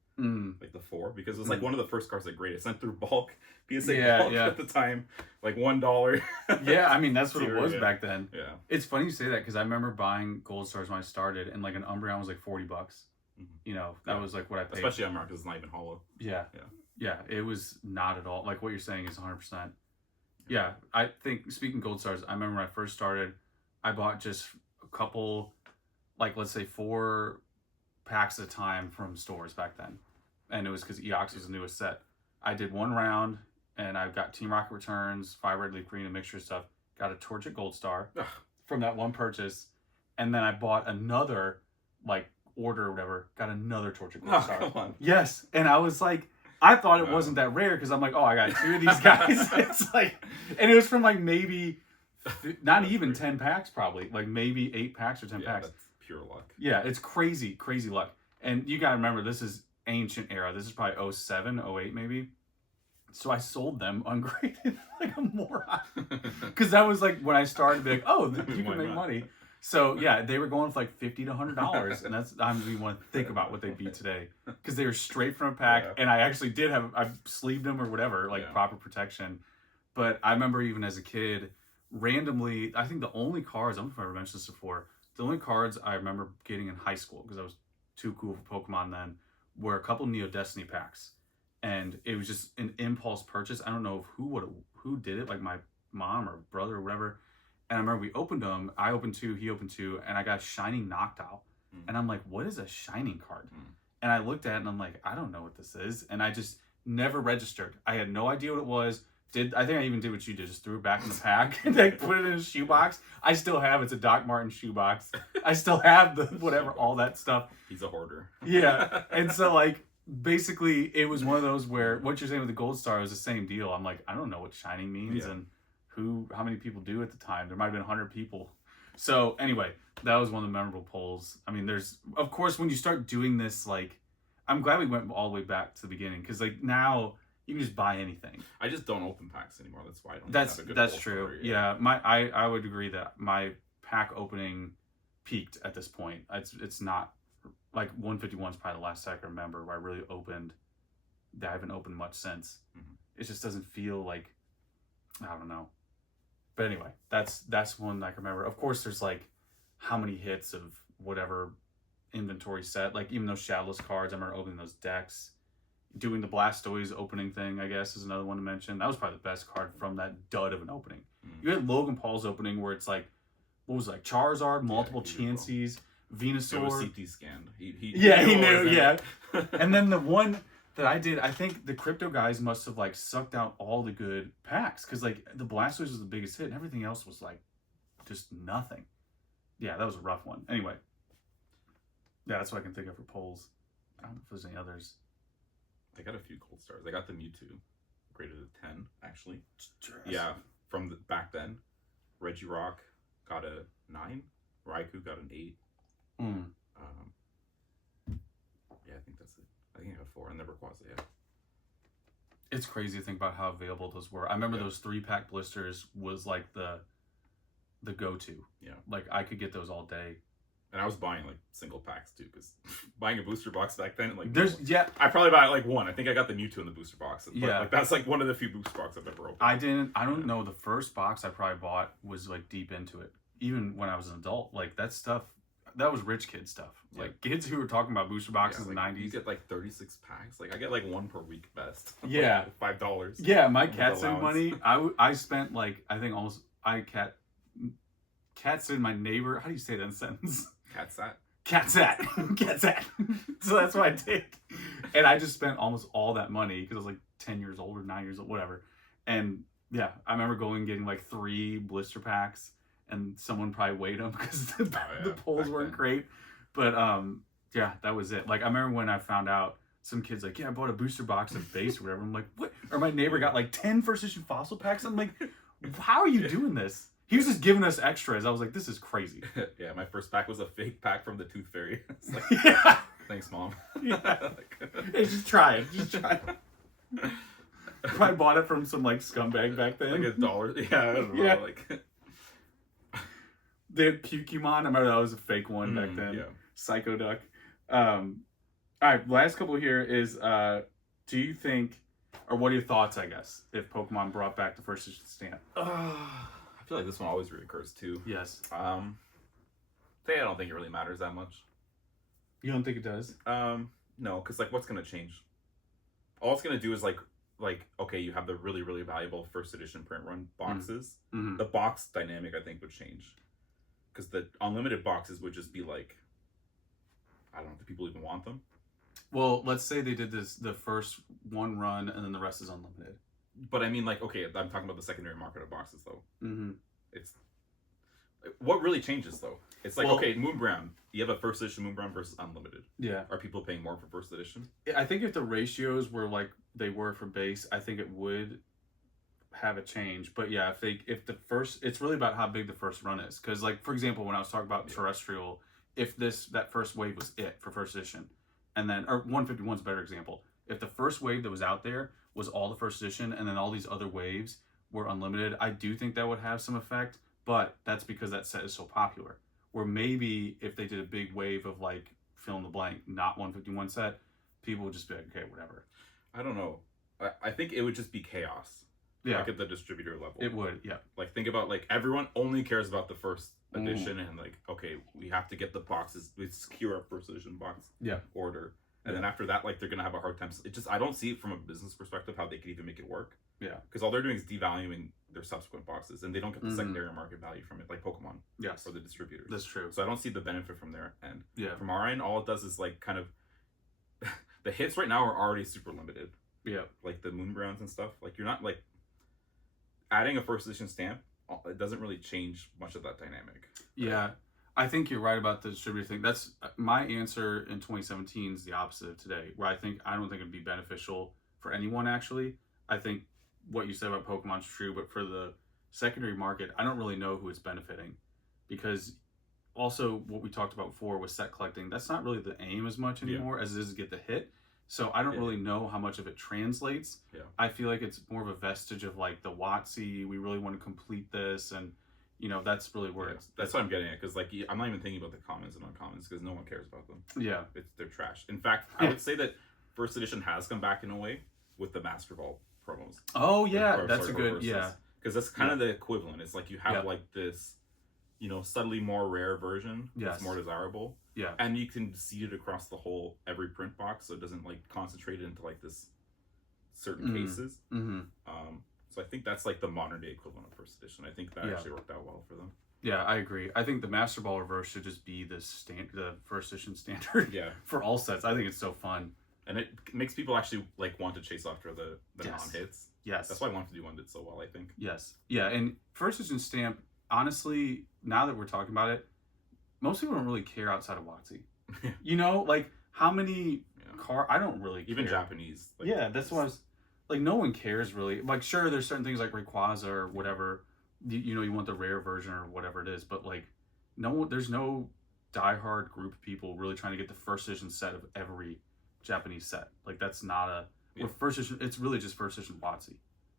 Like the 4, because it was like one of the first cards I graded. Sent through bulk, PSA bulk at the time, like $1. Yeah, I mean that's what it was back then. Yeah, it's funny you say that, because I remember buying Gold Stars when I started, and like an Umbreon was like $40. You know, that was like what I paid. Especially on because it's not even hollow. Yeah, it was not at all. Like what you're saying is 100%. Yeah, I think, speaking Gold Stars, I remember when I first started, I bought just a couple, like let's say 4 packs at a time from stores back then. And it was because Eox was the newest set. I did 1 round, and I got Team Rocket returns, 5 red leaf green, a mixture of stuff. Got a Torchic Gold Star from that one purchase. And then I bought another, like, order or whatever, got another Torchic Gold Star. Come on. Yes, and I was like, I thought it wasn't that rare, because I'm like, I got 2 of these guys. It's like, and it was from like maybe, not even 10 packs probably, like maybe 8 packs or 10 packs. That's pure luck. Yeah, it's crazy luck. And you gotta remember, this is ancient era. This is probably 07, 08 maybe. So I sold them ungraded like a moron. Because that was like when I started to be like, you can make money. So yeah, they were going for like $50 to $100, and that's, I don't even want to think about what they'd be today, because they were straight from a pack. And I actually did I sleeved them or whatever, like proper protection. But I remember even as a kid, randomly, I think the only cards, I don't know if I ever mentioned this before, the only cards I remember getting in high school, because I was too cool for Pokemon then, were a couple Neo Destiny packs. And it was just an impulse purchase. I don't know who did it, like my mom or brother or whatever. And I remember we opened them. I opened 2, he opened 2, and I got Shining Noctowl. And I'm like, what is a Shining card? And I looked at it and I'm like, I don't know what this is. And I just never registered. I had no idea what it was. I think I even did what you did, just threw it back in the pack and like put it in a shoebox. I still have it's a Doc Martin shoebox. I still have the whatever, all that stuff. He's a hoarder. Yeah. And so like basically it was one of those where what you're saying with the gold star is the same deal. I'm like, I don't know what shining means and how many people do at the time. There might have been 100 people. So anyway, that was one of the memorable polls. I mean, there's of course when you start doing this, like I'm glad we went all the way back to the beginning because like now you can just buy anything. I just don't open packs anymore. That's why I don't. That's have a good that's poll true. story, Yeah, I would agree that my pack opening peaked at this point. It's not like 151 is probably the last I can remember where I really opened. That I haven't opened much since. Mm-hmm. It just doesn't feel like I don't know. But anyway, that's one I can remember. Of course, there's like how many hits of whatever inventory set. Like even those shadowless cards. I remember opening those decks. Doing the Blastoise opening thing, I guess, is another one to mention. That was probably the best card from that dud of an opening. Mm-hmm. You had Logan Paul's opening where it's like, what was it, like Charizard, multiple Chanseys, Venusaur. It was CT scanned. He knew, yeah. And then the one that I did, I think the crypto guys must have like sucked out all the good packs because like the Blastoise was the biggest hit and everything else was like just nothing. Yeah, that was a rough one. Anyway, yeah, that's what I can think of for polls. I don't know if there's any others. I got a few gold stars. I got the Mewtwo, graded a 10, actually. Terastal. Yeah, from back then. Regirock got a 9. Raikou got an 8. Yeah, I think that's it. I think I got 4, and the Rayquaza, yeah. It's crazy to think about how available those were. I remember those 3-pack blisters was like the go-to. Yeah. Like, I could get those all day. And I was buying like single packs too, because buying a booster box back then, like I probably bought like one. I think I got the Mewtwo in the booster box. But, yeah, like that's like one of the few booster boxes I've ever opened. I don't know. The first box I probably bought was like deep into it. Even when I was an adult, like that stuff, that was rich kid stuff. Yeah. Like kids who were talking about booster boxes in the 90s. You get like 36 packs. Like I get like one per week best. Yeah, like $5. Yeah, my cat-sitting money. I spent like I think almost cat-sitting my neighbor. How do you say that in a sentence? Cat-sat. So that's what I did. And I just spent almost all that money because I was like 10 years old or 9 years old, whatever. And yeah, I remember going and getting like 3 blister packs and someone probably weighed them because the polls weren't great. But yeah, that was it. Like I remember when I found out some kids like, yeah, I bought a booster box of base or whatever. I'm like, what? Or my neighbor got like 10 first edition fossil packs. I'm like, how are you doing this? He was just giving us extras. I was like, this is crazy. Yeah, my first pack was a fake pack from the Tooth Fairy. It's like, yeah. Thanks, Mom. Yeah. Hey, just try it. I probably bought it from some like scumbag back then. Like $1. Yeah, I don't know. Yeah. Like they had Pokemon. I remember that was a fake one back then. Yeah. Psycho Duck. All right, last couple here is do you think, or what are your thoughts, I guess, if Pokemon brought back the first edition stamp? I feel like this one always reoccurs too. Yes. I don't think it really matters that much. You don't think it does? No, because like what's gonna change? All it's gonna do is like okay, you have the really, really valuable first edition print run boxes. Mm-hmm. The box dynamic I think would change. Because the unlimited boxes would just be like, I don't know, do people even want them? Well, let's say they did the first one run and then the rest is unlimited. But I mean, like, okay, I'm talking about the secondary market of boxes, though. Mm-hmm. It's what really changes, though. It's like, okay, Moonbrown. You have a first edition Moonbrown versus unlimited. Yeah. Are people paying more for first edition? I think if the ratios were like they were for base, I think it would have a change. But yeah, if the first, it's really about how big the first run is. Because like for example, when I was talking about Terrestrial, if that first wave was it for first edition, and then or 151 is a better example. If the first wave that was out there was all the first edition, and then all these other waves were unlimited, I do think that would have some effect, but that's because that set is so popular. Where maybe if they did a big wave of like fill in the blank, not 151 set, people would just be like, okay, whatever. I don't know. I think it would just be chaos. Yeah. Like at the distributor level. It would, yeah. Like think about like everyone only cares about the first edition and like, okay, we have to get the boxes, we secure our first edition box order. And then after that, like they're gonna have a hard time. It just I don't see it from a business perspective how they could even make it work. Yeah. Because all they're doing is devaluing their subsequent boxes, and they don't get the secondary market value from it, like Pokemon. Yes. For the distributors. That's true. So I don't see the benefit from their end. Yeah. From our end, all it does is like kind of the hits right now are already super limited. Yeah. Like the moon browns and stuff. Like you're not like adding a first edition stamp. It doesn't really change much of that dynamic. Right? Yeah. I think you're right about the distributor thing. That's my answer in 2017 is the opposite of today, where I don't think it'd be beneficial for anyone actually. I think what you said about Pokemon's true, but for the secondary market, I don't really know who it's benefiting, because also what we talked about before with set collecting, that's not really the aim as much anymore as it is to get the hit. So I don't really know how much of it translates. Yeah. I feel like it's more of a vestige of like the WotC, we really want to complete this, and you know, that's really where that's what I'm getting at, because like I'm not even thinking about the commons and uncommons because no one cares about them. Yeah, they're trash. In fact, I would say that first edition has come back in a way with the Master Ball promos. Oh yeah, that's a good because that's kind of the equivalent. It's like you have like this, you know, subtly more rare version. That's more desirable. Yeah, and you can seed it across the whole every print box, so it doesn't like concentrate it into like this certain cases. Mm-hmm. So I think that's like the modern day equivalent of first edition. I think that actually worked out well for them. Yeah, I agree. I think the Master Ball reverse should just be the first edition standard. For all sets. I think it's so fun, and it makes people actually like want to chase after the non-hits. Yes, that's why I wanted to do one did so well. I think. Yes, yeah, and first edition stamp. Honestly, now that we're talking about it, most people don't really care outside of WotC. You know, like how many I don't really even care. Japanese. Like, that's what I was like. No one cares really. Like, sure, there's certain things like Rayquaza or whatever. You know, you want the rare version or whatever it is, but like, there's no diehard group of people really trying to get the first edition set of every Japanese set. Like, that's not a with first edition. It's really just first edition WotC.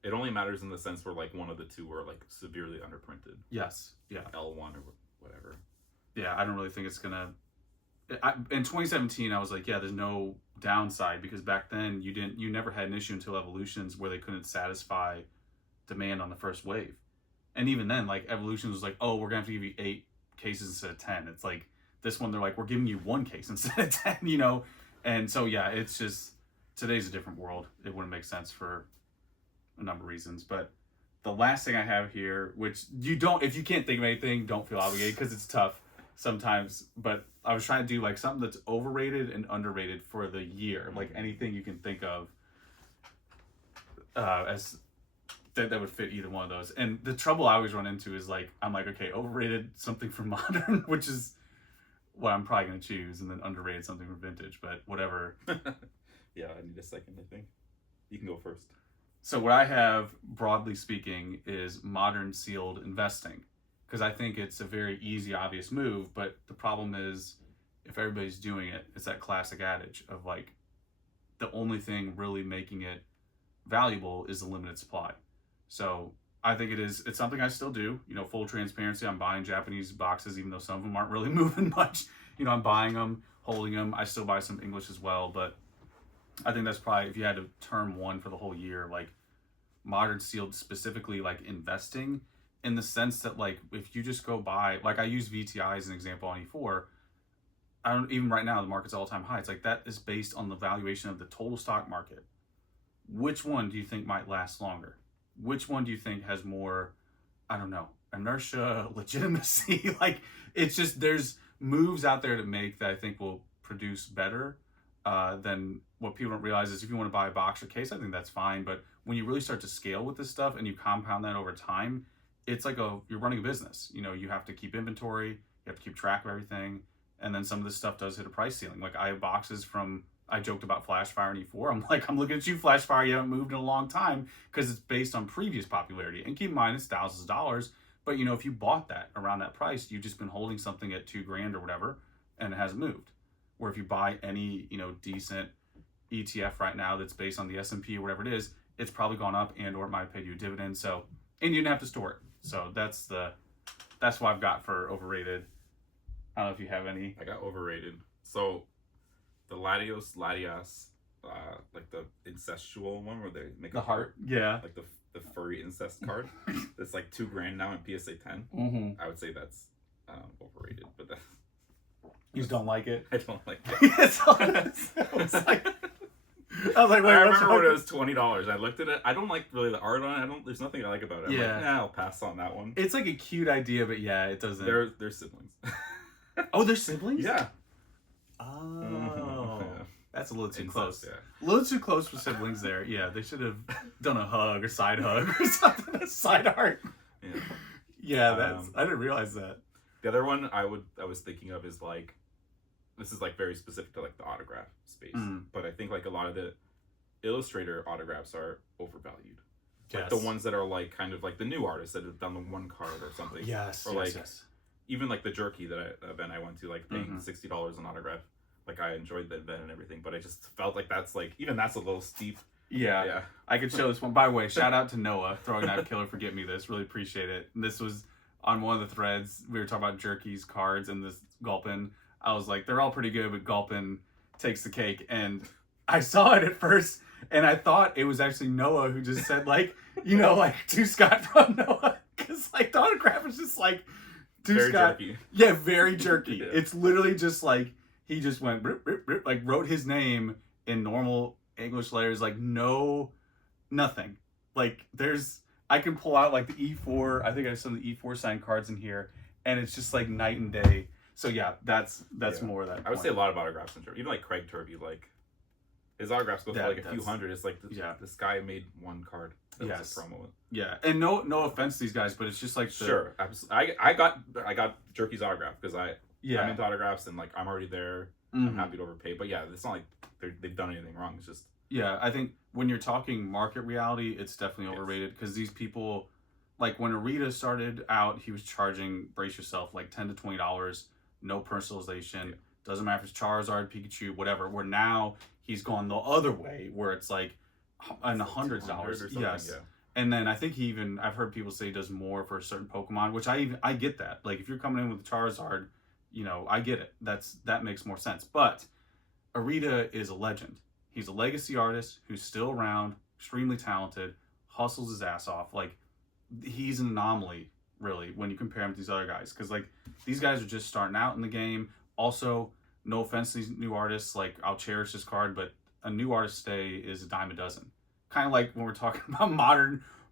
It only matters in the sense where like one of the two are like severely underprinted. Yes. Yeah. L1 or whatever. Yeah, I don't really think it's gonna. In 2017, I was like, yeah, there's no downside, because back then you never had an issue until Evolutions where they couldn't satisfy demand on the first wave, and even then, like Evolutions was like, oh, we're gonna have to give you 8 cases instead of 10. It's like this one, they're like, we're giving you 1 case instead of 10, you know, and so yeah, it's just today's a different world. It wouldn't make sense for a number of reasons, but the last thing I have here, which if you can't think of anything, don't feel obligated because it's tough sometimes, but I was trying to do like something that's overrated and underrated for the year, like anything you can think of as that would fit either one of those. And the trouble I always run into is like, I'm like, okay, overrated something from modern, which is what I'm probably going to choose, and then underrated something from vintage, but whatever. Yeah, I need a second, I think. You can go first. So what I have, broadly speaking, is modern sealed investing, because I think it's a very easy, obvious move, but the problem is if everybody's doing it, it's that classic adage of like, the only thing really making it valuable is the limited supply. So I think it's something I still do, you know, full transparency. I'm buying Japanese boxes, even though some of them aren't really moving much. You know, I'm buying them, holding them. I still buy some English as well, but I think that's probably, if you had to term one for the whole year, like modern sealed, specifically like investing, in the sense that like, if you just go buy, like I use VTI as an example on E4, I don't, even right now, the market's all-time high. It's like, that is based on the valuation of the total stock market. Which one do you think might last longer? Which one do you think has more, I don't know, inertia, legitimacy? Like, it's just, there's moves out there to make that I think will produce better than what people don't realize is if you want to buy a box or case, I think that's fine. But when you really start to scale with this stuff and you compound that over time, it's like you're running a business. You know, you have to keep inventory, you have to keep track of everything. And then some of this stuff does hit a price ceiling. Like I have boxes from, I joked about Flashfire and E4. I'm like, I'm looking at you, Flashfire, you haven't moved in a long time, because it's based on previous popularity. And keep in mind, it's thousands of dollars. But you know, if you bought that around that price, you've just been holding something at $2,000 or whatever, and it hasn't moved. Where if you buy any, you know, decent ETF right now that's based on the S&P or whatever it is, it's probably gone up, and or it might have paid you a dividend. So, and you didn't have to store it. So that's what I've got for overrated. I don't know if you have any. I got overrated. So the Latios, like the incestual one where they make the heart. Yeah. Like the furry incest card. That's like $2,000 now in PSA 10. Mm-hmm. I would say that's overrated, but that's, you just don't like it? I don't like it. I was like, wait, I remember when it was $20. I looked at it. I don't like really the art on it. There's nothing I like about it. I'm like, I'll pass on that one. It's like a cute idea, but yeah, it doesn't. They're siblings. Oh, they're siblings? Yeah. Oh, That's a little too incest, close. Yeah. A little too close for siblings there. Yeah, they should have done a hug or side hug or something. A side heart. Yeah. Yeah, that's. I didn't realize that. The other one I was thinking of is like, this is like very specific to like the autograph space, but I think like a lot of the Illustrator autographs are overvalued. Like the ones that are like kind of like the new artists that have done the one card or something. Yes. Or yes, like even like the Jerky event I went to, like paying $60 an autograph. Like I enjoyed the event and everything, but I just felt like that's like even that's a little steep. Yeah. I could show this one. By the way, shout out to Noah, Throwing Knife Killer, for getting me this. Really appreciate it. And this was on one of the threads. We were talking about Jerky's cards and this Gulpin. I was like, they're all pretty good, but Gulpin takes the cake. And I saw it at first, and I thought it was actually Noah who just said, like, you know, like, to Scott from Noah. Because, like, the autograph is just like, to very Scott. Jerky. Yeah, very jerky. Yeah. It's literally just like, he just went, rip, rip, rip, like, wrote his name in normal English letters, like, nothing. Like, I can pull out, like, the E4, I think I have some of the E4 signed cards in here, and it's just, like, night and day. So, yeah, that's more of that. I would say a lot of autographs in Turkey. Even, like, Craig Turkey, like, his autographs go for, like, a few hundred. It's like, this guy made one card that was a promo. Yeah, and no offense to these guys, but it's just, like, Sure, absolutely. I got Jerky's autograph, because I'm into autographs, and, like, I'm already there. I'm happy to overpay. But, yeah, it's not like they've done anything wrong. It's just... Yeah, I think when you're talking market reality, it's definitely overrated, because these people, like when Arita started out, he was charging, brace yourself, like $10 to $20, no personalization. Doesn't matter if it's Charizard, Pikachu, whatever. Where now he's gone the other way, where it's like in the hundreds of dollars. Yes. Yeah. And then I think I've heard people say he does more for a certain Pokemon, which I get that. Like if you're coming in with Charizard, you know, I get it. That makes more sense. But Arita is a legend. He's a legacy artist who's still around, extremely talented, hustles his ass off. Like, he's an anomaly, really, when you compare him to these other guys. Because, like, these guys are just starting out in the game. Also, no offense to these new artists. Like, I'll cherish this card, but a new artist today is a dime a dozen. Kind of like when we're talking about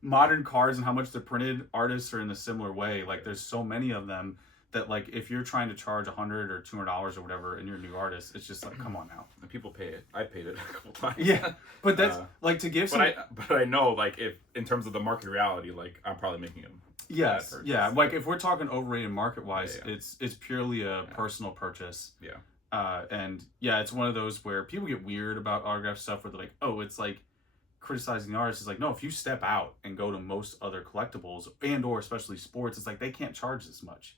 modern cards and how much they're printed, artists are in a similar way. Like, there's so many of them that, like, if you're trying to charge $100 or $200 or whatever and you're a new artist, it's just like, come on now. And people pay it. I paid it a couple times. Yeah, but that's like to give some. But I know, like, if in terms of the market reality, like, I'm probably making them. Yes, yeah. Like if we're talking overrated market wise, Yeah. it's purely a personal purchase. Yeah. And yeah, it's one of those where people get weird about autograph stuff where they're like, oh, it's like criticizing the artist. It's like, no, if you step out and go to most other collectibles and or especially sports, it's like they can't charge this much.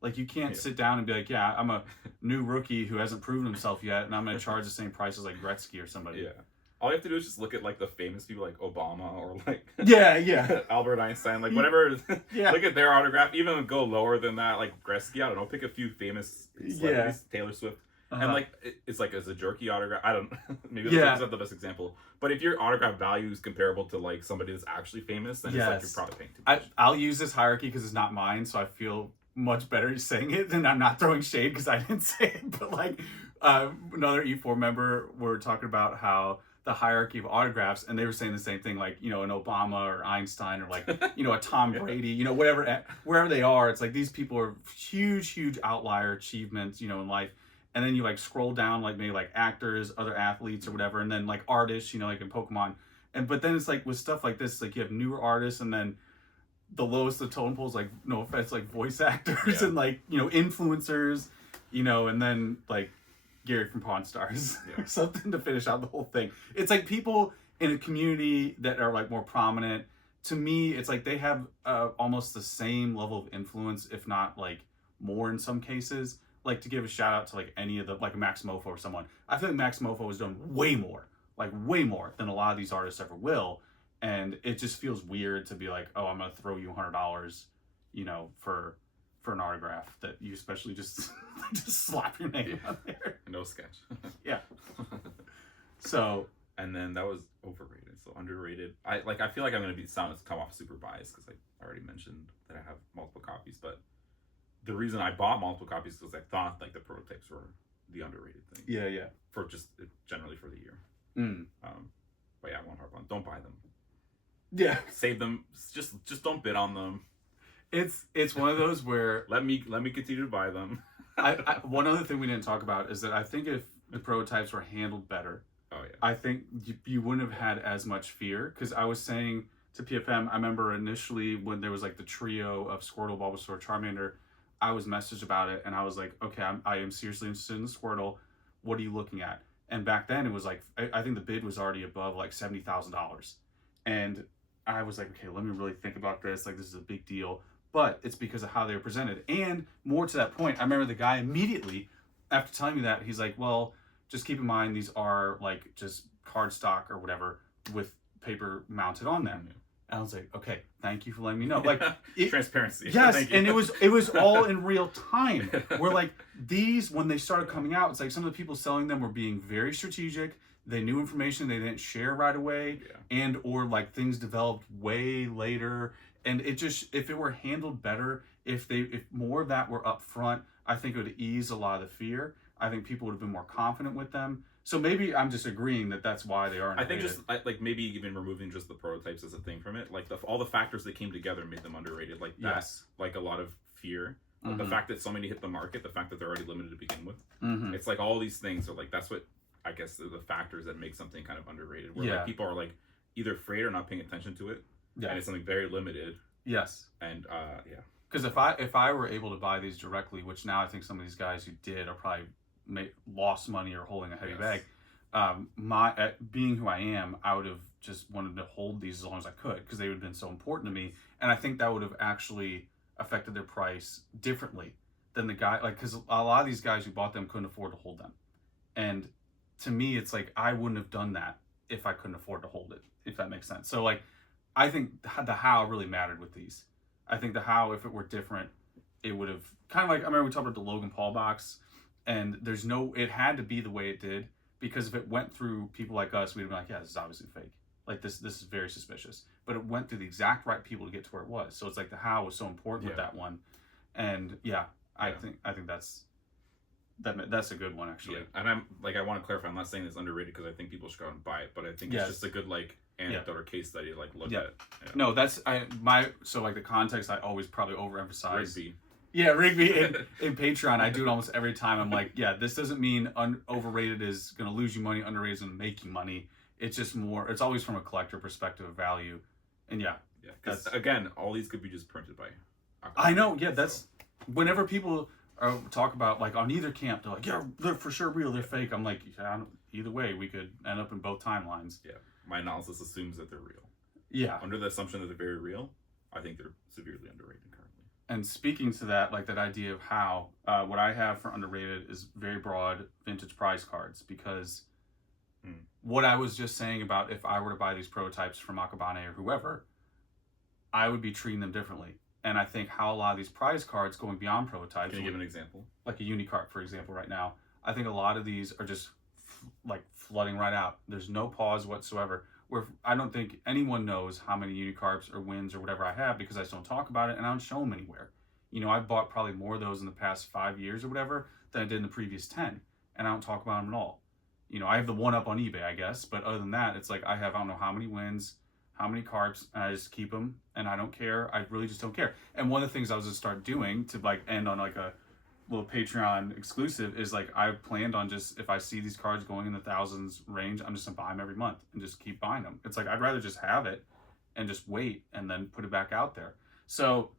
Like, you can't sit down and be like, yeah, I'm a new rookie who hasn't proven himself yet, and I'm going to charge the same price as, like, Gretzky or somebody. Yeah. All you have to do is just look at, like, the famous people like Obama or, like... Yeah. Albert Einstein. Like, whatever. Yeah. Look at their autograph. Even go lower than that, like, Gretzky. I don't know. Pick a few famous celebrities. Taylor Swift. And, like, it's like, as a Jerky autograph. I don't... Maybe that's not the best example. But if your autograph value is comparable to, like, somebody that's actually famous, then it's like you're probably paying too much. I'll use this hierarchy because it's not mine, so I feel... much better saying it than I'm not throwing shade because I didn't say it, but like another E4 member were talking about how the hierarchy of autographs, and they were saying the same thing, like, you know, an Obama or Einstein or like, you know, a Tom Brady, you know, wherever they are, it's like these people are huge outlier achievements, you know, in life. And then you like scroll down, like maybe like actors, other athletes or whatever, and then like artists, you know, like in Pokemon. But then it's like with stuff like this, like you have newer artists, and then the lowest of the totem poles, like, no offense, like voice actors and like, you know, influencers, you know, and then like Gary from Pawn Stars or something to finish out the whole thing. It's like people in a community that are like more prominent. To me, it's like they have almost the same level of influence, if not like more in some cases. Like, to give a shout out to like any of the, like Max Mofo or someone. I feel like Max Mofo has done way more than a lot of these artists ever will. And it just feels weird to be like, oh, I'm going to throw you $100, you know, for an autograph that you especially just slap your name on there. No sketch. Yeah. So. And then that was overrated. So underrated. I feel like I'm going to come off super biased because I already mentioned that I have multiple copies. But the reason I bought multiple copies is because I thought like the prototypes were the underrated thing. Yeah. For just generally for the year. But yeah, I won't harp on. Don't buy them. Yeah, save them. Just don't bid on them. It's one of those where let me continue to buy them. One other thing we didn't talk about is that I think if the prototypes were handled better. Oh yeah. I think you wouldn't have had as much fear, because I was saying to PFM, I remember initially when there was like the trio of Squirtle, Bulbasaur, Charmander, I was messaged about it, and I was like, okay, I am seriously interested in the Squirtle. What are you looking at? And back then it was like, I think the bid was already above like $70,000. And I was like, okay, let me really think about this. Like, this is a big deal. But it's because of how they were presented. And more to that point, I remember the guy immediately, after telling me that, he's like, well, just keep in mind, these are like just cardstock or whatever with paper mounted on them. Mm-hmm. And I was like, okay, thank you for letting me know. Like, transparency. Yes, and it was all in real time. Where like these, when they started coming out, it's like some of the people selling them were being very strategic. They knew information they didn't share right away, and or like things developed way later. And it just, if it were handled better, if more of that were up front, I think it would ease a lot of the fear. I think people would have been more confident with them. So maybe I'm just agreeing that that's why they are underrated. I think just like maybe even removing just the prototypes as a thing from it, like all the factors that came together made them underrated. Like that's like a lot of fear, the fact that so many hit the market, the fact that they're already limited to begin with. It's like all these things are like, that's what I guess the factors that make something kind of underrated. Where like people are like either afraid or not paying attention to it, and it's something very limited. Yes. And because if I were able to buy these directly, which now I think some of these guys who did are probably lost money or holding a heavy bag. Being who I am, I would have just wanted to hold these as long as I could, because they would have been so important to me, and I think that would have actually affected their price differently than the guy, like, because a lot of these guys who bought them couldn't afford to hold them, and to me it's like I wouldn't have done that if I couldn't afford to hold it, if that makes sense. So like I think the how really mattered with these. I think the how, if it were different, it would have kind of like, I remember we talked about the Logan Paul box. And it had to be the way it did, because if it went through people like us, we'd be like, yeah, this is obviously fake. Like this is very suspicious. But it went through the exact right people to get to where it was. So it's like the how was so important with that one. And I think that's a good one, actually. Yeah. And I'm like, I want to clarify, I'm not saying it's underrated because I think people should go out and buy it, but I think it's just a good like anecdote or case study to like look at. Yeah. No, that's so like the context I always probably overemphasize. Rigby. Yeah, Rigby in Patreon, I do it almost every time. I'm like, yeah, this doesn't mean overrated is going to lose you money, underrated is going to make you money. It's just more, it's always from a collector perspective of value. And because again, all these could be just printed by I know, that's, whenever people talk about, like, on either camp, they're like, yeah, they're for sure real, they're fake. I'm like, either way, we could end up in both timelines. Yeah, my analysis assumes that they're real. Yeah. Under the assumption that they're very real, I think they're severely underrated currently. And speaking to that, like that idea of how, what I have for underrated is very broad vintage prize cards, because what I was just saying about if I were to buy these prototypes from Akabane or whoever, I would be treating them differently. And I think how a lot of these prize cards going beyond prototypes. Can you give an example? Like a Unicart, for example, right now. I think a lot of these are just like flooding right out. There's no pause whatsoever. Where I don't think anyone knows how many Unicarps or wins or whatever I have, because I just don't talk about it and I don't show them anywhere. You know, I've bought probably more of those in the past 5 years or whatever than I did in the previous 10. And I don't talk about them at all. You know, I have the one up on eBay, I guess. But other than that, it's like I don't know how many wins, how many carps, and I just keep them. And I don't care. I really just don't care. And one of the things I was going to start doing to like end on like a little Patreon exclusive is like I planned on just, if I see these cards going in the thousands range, I'm just going to buy them every month and just keep buying them. It's like I'd rather just have it and just wait and then put it back out there. So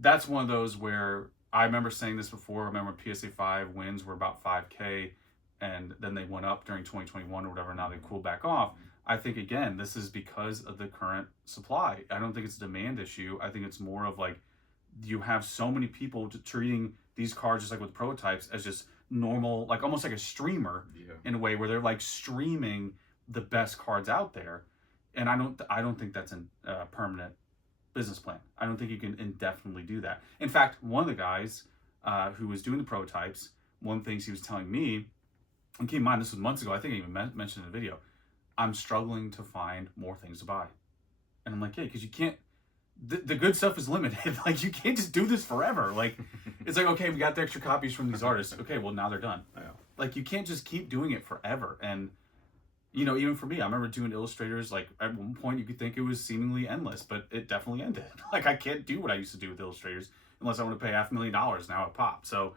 that's one of those where I remember saying this before. I remember PSA 5 wins were about 5K, and then they went up during 2021 or whatever. Now they cooled back off. I think, again, this is because of the current supply. I don't think it's a demand issue. I think it's more of like you have so many people treating these cards just like with prototypes as just normal, like almost like a streamer in a way, where they're like streaming the best cards out there. And I don't think that's a permanent business plan. I don't think you can indefinitely do that. In fact, one of the guys who was doing the prototypes, one of the things he was telling me, and keep in mind this was months ago, I think I even mentioned in the video, I'm struggling to find more things to buy. And I'm like, yeah, because you can't, the good stuff is limited. Like, you can't just do this forever. Like, it's like, okay, we got the extra copies from these artists. Okay, well, now they're done. Like, you can't just keep doing it forever. And, you know, even for me, I remember doing Illustrators, like, at one point you could think it was seemingly endless, but it definitely ended. Like, I can't do what I used to do with Illustrators unless I want to pay $500,000 now a pop. So,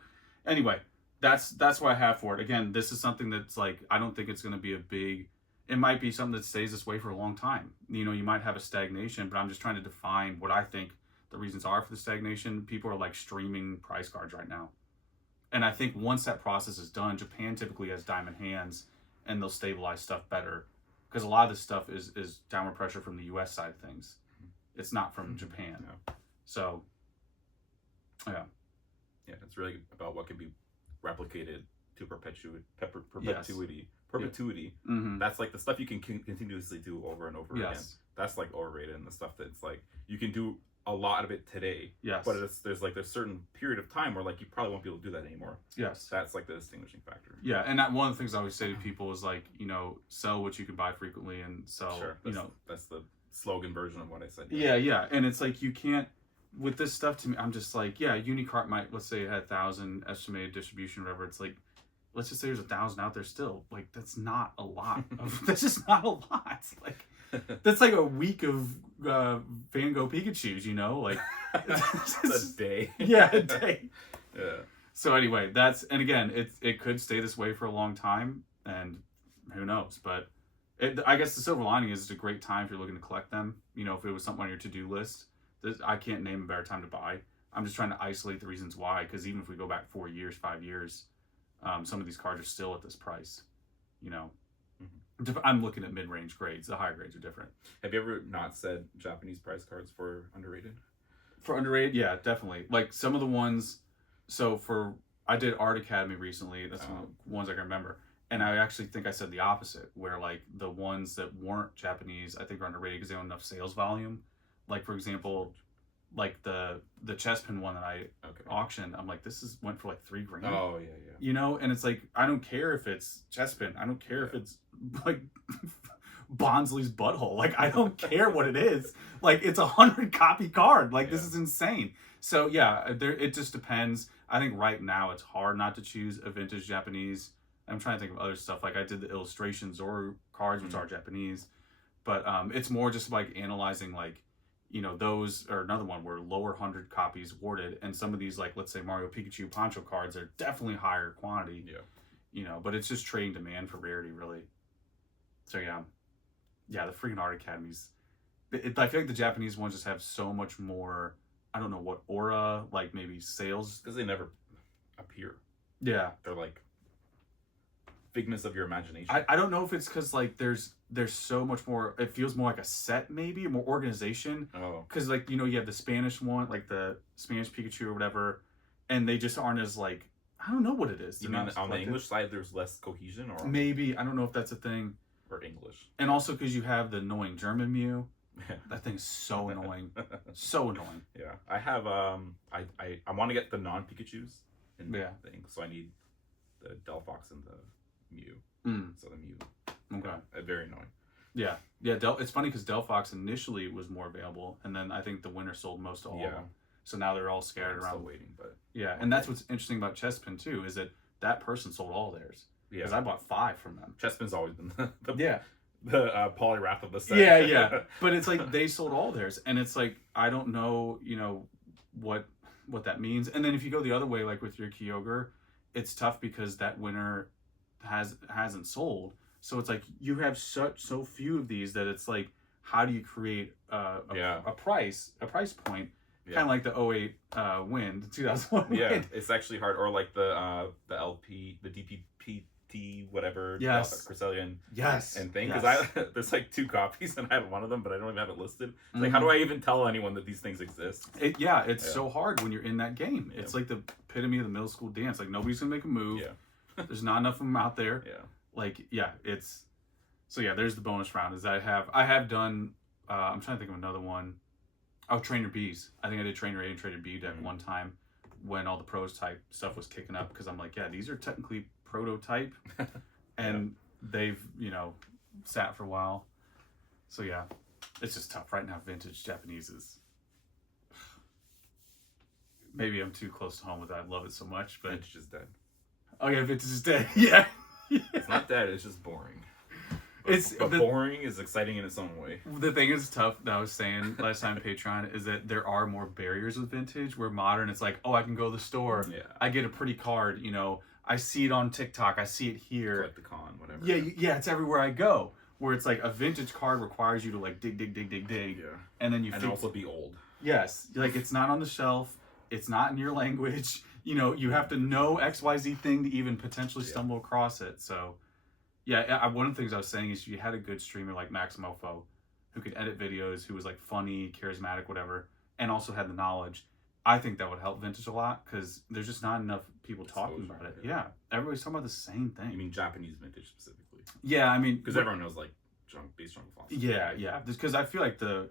anyway, that's what I have for it. Again, this is something that's like, I don't think it's going to be a big, it might be something that stays this way for a long time. You know, you might have a stagnation, but I'm just trying to define what I think the reasons are for the stagnation. People are like streaming price cards right now. And I think once that process is done, Japan typically has diamond hands and they'll stabilize stuff better. Because a lot of this stuff is downward pressure from the US side of things. It's not from Japan. Yeah. So, yeah. Yeah, it's really about what can be replicated to perpetuity. Mm-hmm. That's like the stuff you can continuously do over and over again. That's like overrated, and the stuff that's like you can do a lot of it today. Yes. But there's like a certain period of time where like you probably won't be able to do that anymore. Yes. That's like the distinguishing factor. Yeah, and that one of the things I always say to people is like, you know, sell what you can buy frequently and sell. Sure. That's the slogan version of what I said. Yeah, and it's like you can't. With this stuff, to me, I'm just like, yeah, Unicart might, let's say it had 1,000 estimated distribution or whatever. It's like, let's just say there's 1,000 out there still. Like, that's not a lot. That's just not a lot. Like, that's like a week of Van Gogh Pikachus, you know? Like, it's a day. Yeah, a day. Yeah. So anyway, and again, it could stay this way for a long time, and who knows? But I guess the silver lining is it's a great time if you're looking to collect them. You know, if it was something on your to-do list. I can't name a better time to buy. I'm just trying to isolate the reasons why, because even if we go back 4 years, 5 years, some of these cards are still at this price. You know, I'm looking at mid-range grades. The higher grades are different. Have you ever not said Japanese price cards for underrated? For underrated, yeah, definitely. Like some of the ones. So I did Art Academy recently. That's one of the ones I can remember. And I actually think I said the opposite, where like the ones that weren't Japanese, I think are underrated because they don't have enough sales volume. Like for example, like the chess pin one that I auctioned, I'm like, went for like $3,000. Oh yeah. You know, and it's like, I don't care if it's chess pin. I don't care if it's like Bonsley's butthole. Like, I don't care what it is. Like, it's 100 copy card. Like, this is insane. So yeah, it just depends. I think right now it's hard not to choose a vintage Japanese. I'm trying to think of other stuff. Like I did the illustration Zoro cards, which are Japanese, but it's more just like analyzing like, you know, those are another one where lower 100 copies awarded, and some of these, like let's say Mario Pikachu Poncho cards, are definitely higher quantity. Yeah. You know, but it's just trading demand for rarity, really. So yeah, the freaking Art Academies. I feel like the Japanese ones just have so much more. I don't know what aura, like maybe sales, because they never appear. Yeah, they're like figments of your imagination. I don't know if it's because like there's so much more. It feels more like a set, maybe more organization. Oh, because like, you know, you have the Spanish one, like the Spanish Pikachu or whatever, and they just aren't as like, I don't know what it is. You mean on the English side there's less cohesion, or maybe, I don't know if that's a thing. Or English, and also because you have the annoying German Mew. That thing's so annoying. So annoying. Yeah, I have I want to get the non Pikachus in the thing, so I need the Delphox and the Mew. So the Mew. Okay. Very annoying. Yeah. It's funny because Delphox initially was more available, and then I think the winner sold most of all of them. So now they're all scattered around. Still waiting, but and that's what's interesting about Chespin too, is that person sold all theirs. Yeah. Because I bought 5 from them. Chespin's always been the polyrath of the set. Yeah. But it's like they sold all theirs, and it's like, I don't know, you know, what that means. And then if you go the other way, like with your Kyogre, it's tough because that winner hasn't sold. So it's like you have so few of these that it's like, how do you create a price point? Yeah. Kind of like the 08 win, the 2001 win. Yeah, it's actually hard. Or like the LP, the DPPT, whatever. Yes. Cresselia and thing. Yes. Because there's like 2 copies and I have one of them, but I don't even have it listed. It's like, how do I even tell anyone that these things exist? It's so hard when you're in that game. It's like the epitome of the middle school dance. Like, nobody's going to make a move. Yeah. There's not enough of them out there. Yeah. Like, it's... So yeah, there's the bonus round. Is I have done... I'm trying to think of another one. Oh, Trainer B's. I think I did Trainer A and Trainer B deck one time when all the pros type stuff was kicking up, because I'm like, yeah, these are technically prototype, and they've, you know, sat for a while. So yeah, it's just tough right now. Vintage Japanese is... Maybe I'm too close to home with that. I love it so much, but... Vintage is dead. Oh yeah, vintage is dead. Yeah. It's not dead, it's just boring. But boring is exciting in its own way. The thing is tough that I was saying last time Patreon is that there are more barriers with vintage, where modern it's like, oh, I can go to the store, I get a pretty card, you know, I see it on TikTok. I see it here. Collect the con, whatever. Yeah, it's everywhere I go. Where it's like a vintage card requires you to like dig. Yeah. And then you and also be old. Yes. Like it's not on the shelf. It's not in your language. You know, you have to know XYZ thing to even potentially stumble across it. So, yeah, one of the things I was saying is you had a good streamer like Maximofo who could edit videos, who was like funny, charismatic, whatever, and also had the knowledge. I think that would help vintage a lot because there's just not enough people talking about it. Yeah. Everybody's talking about the same thing. You mean Japanese vintage specifically? Yeah, I mean... Because everyone knows, like, base junk fossils. Yeah. Because I feel like the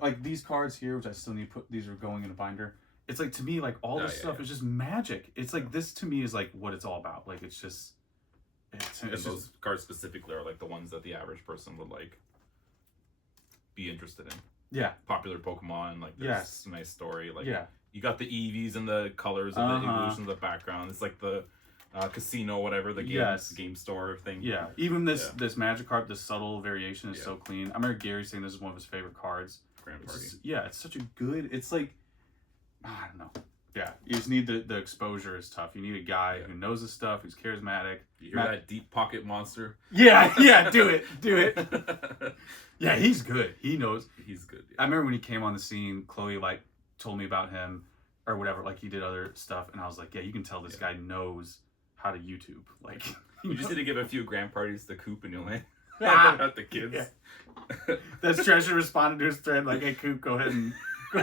like these cards here, which I still need to put... These are going in a binder. It's like, to me, like, all this stuff is just magic. It's like, this to me is like what it's all about. Like, it's just... And those cards specifically are like the ones that the average person would, like, be interested in. Yeah. Popular Pokemon, like, there's a nice story. Like, you got the Eevees and the colors of the evolution of the background. It's like the casino, whatever, the game store thing. Yeah. Even this Magikarp, this subtle variation is so clean. I remember Gary saying this is one of his favorite cards. Grand Party. It's such a good... It's like... I don't know. Yeah. You just need the exposure is tough. You need a guy who knows his stuff, who's charismatic. You hear that deep pocket monster? Yeah, do it. Yeah, he's good. He knows. He's good. Yeah. I remember when he came on the scene, Chloe like told me about him or whatever, like he did other stuff, and I was like, yeah, you can tell this guy knows how to YouTube. Like you just need to give a few grand parties to Coop and you'll at the kids. Yeah. That's Treasure responded to his thread like, hey Coop, go ahead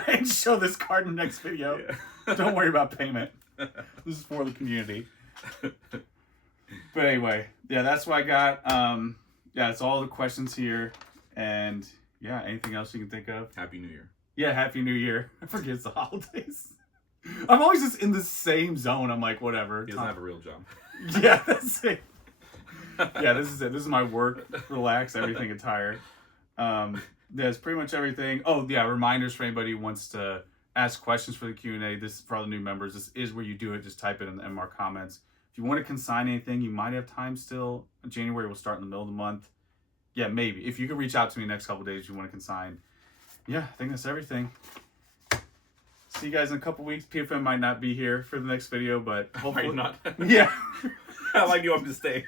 and show this card in the next video. Yeah. Don't worry about payment. This is for the community. But anyway, yeah, that's what I got. It's all the questions here. And yeah, anything else you can think of? Happy New Year. Yeah, Happy New Year. I forget it's the holidays. I'm always just in the same zone. I'm like, whatever. He doesn't have a real job. Yeah, that's it. Yeah, this is it. This is my work, relax, everything attire. That's pretty much everything. Oh, yeah, reminders for anybody who wants to ask questions for the Q&A. This is for all the new members. This is where you do it. Just type it in the MMR comments. If you want to consign anything, you might have time still. January will start in the middle of the month. Yeah, maybe. If you could reach out to me next couple days if you want to consign. Yeah, I think that's everything. See you guys in a couple weeks. PFM might not be here for the next video, but hopefully... Might not. Yeah. I like you want to stay.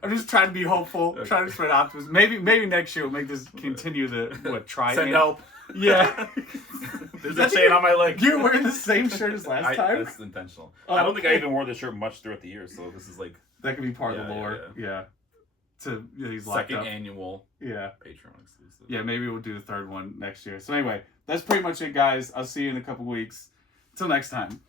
I'm just trying to be hopeful, trying to spread optimism. Maybe next year we'll make this continue try Send help. Yeah. There's a chain on my leg. You're wearing the same shirt as last time? That's intentional. I don't think I even wore this shirt much throughout the year, so this is like... That could be part of the lore. Yeah. He's locked second up. Annual Patreon exclusive. Yeah, maybe we'll do the third one next year. So anyway, that's pretty much it, guys. I'll see you in a couple weeks. Until next time.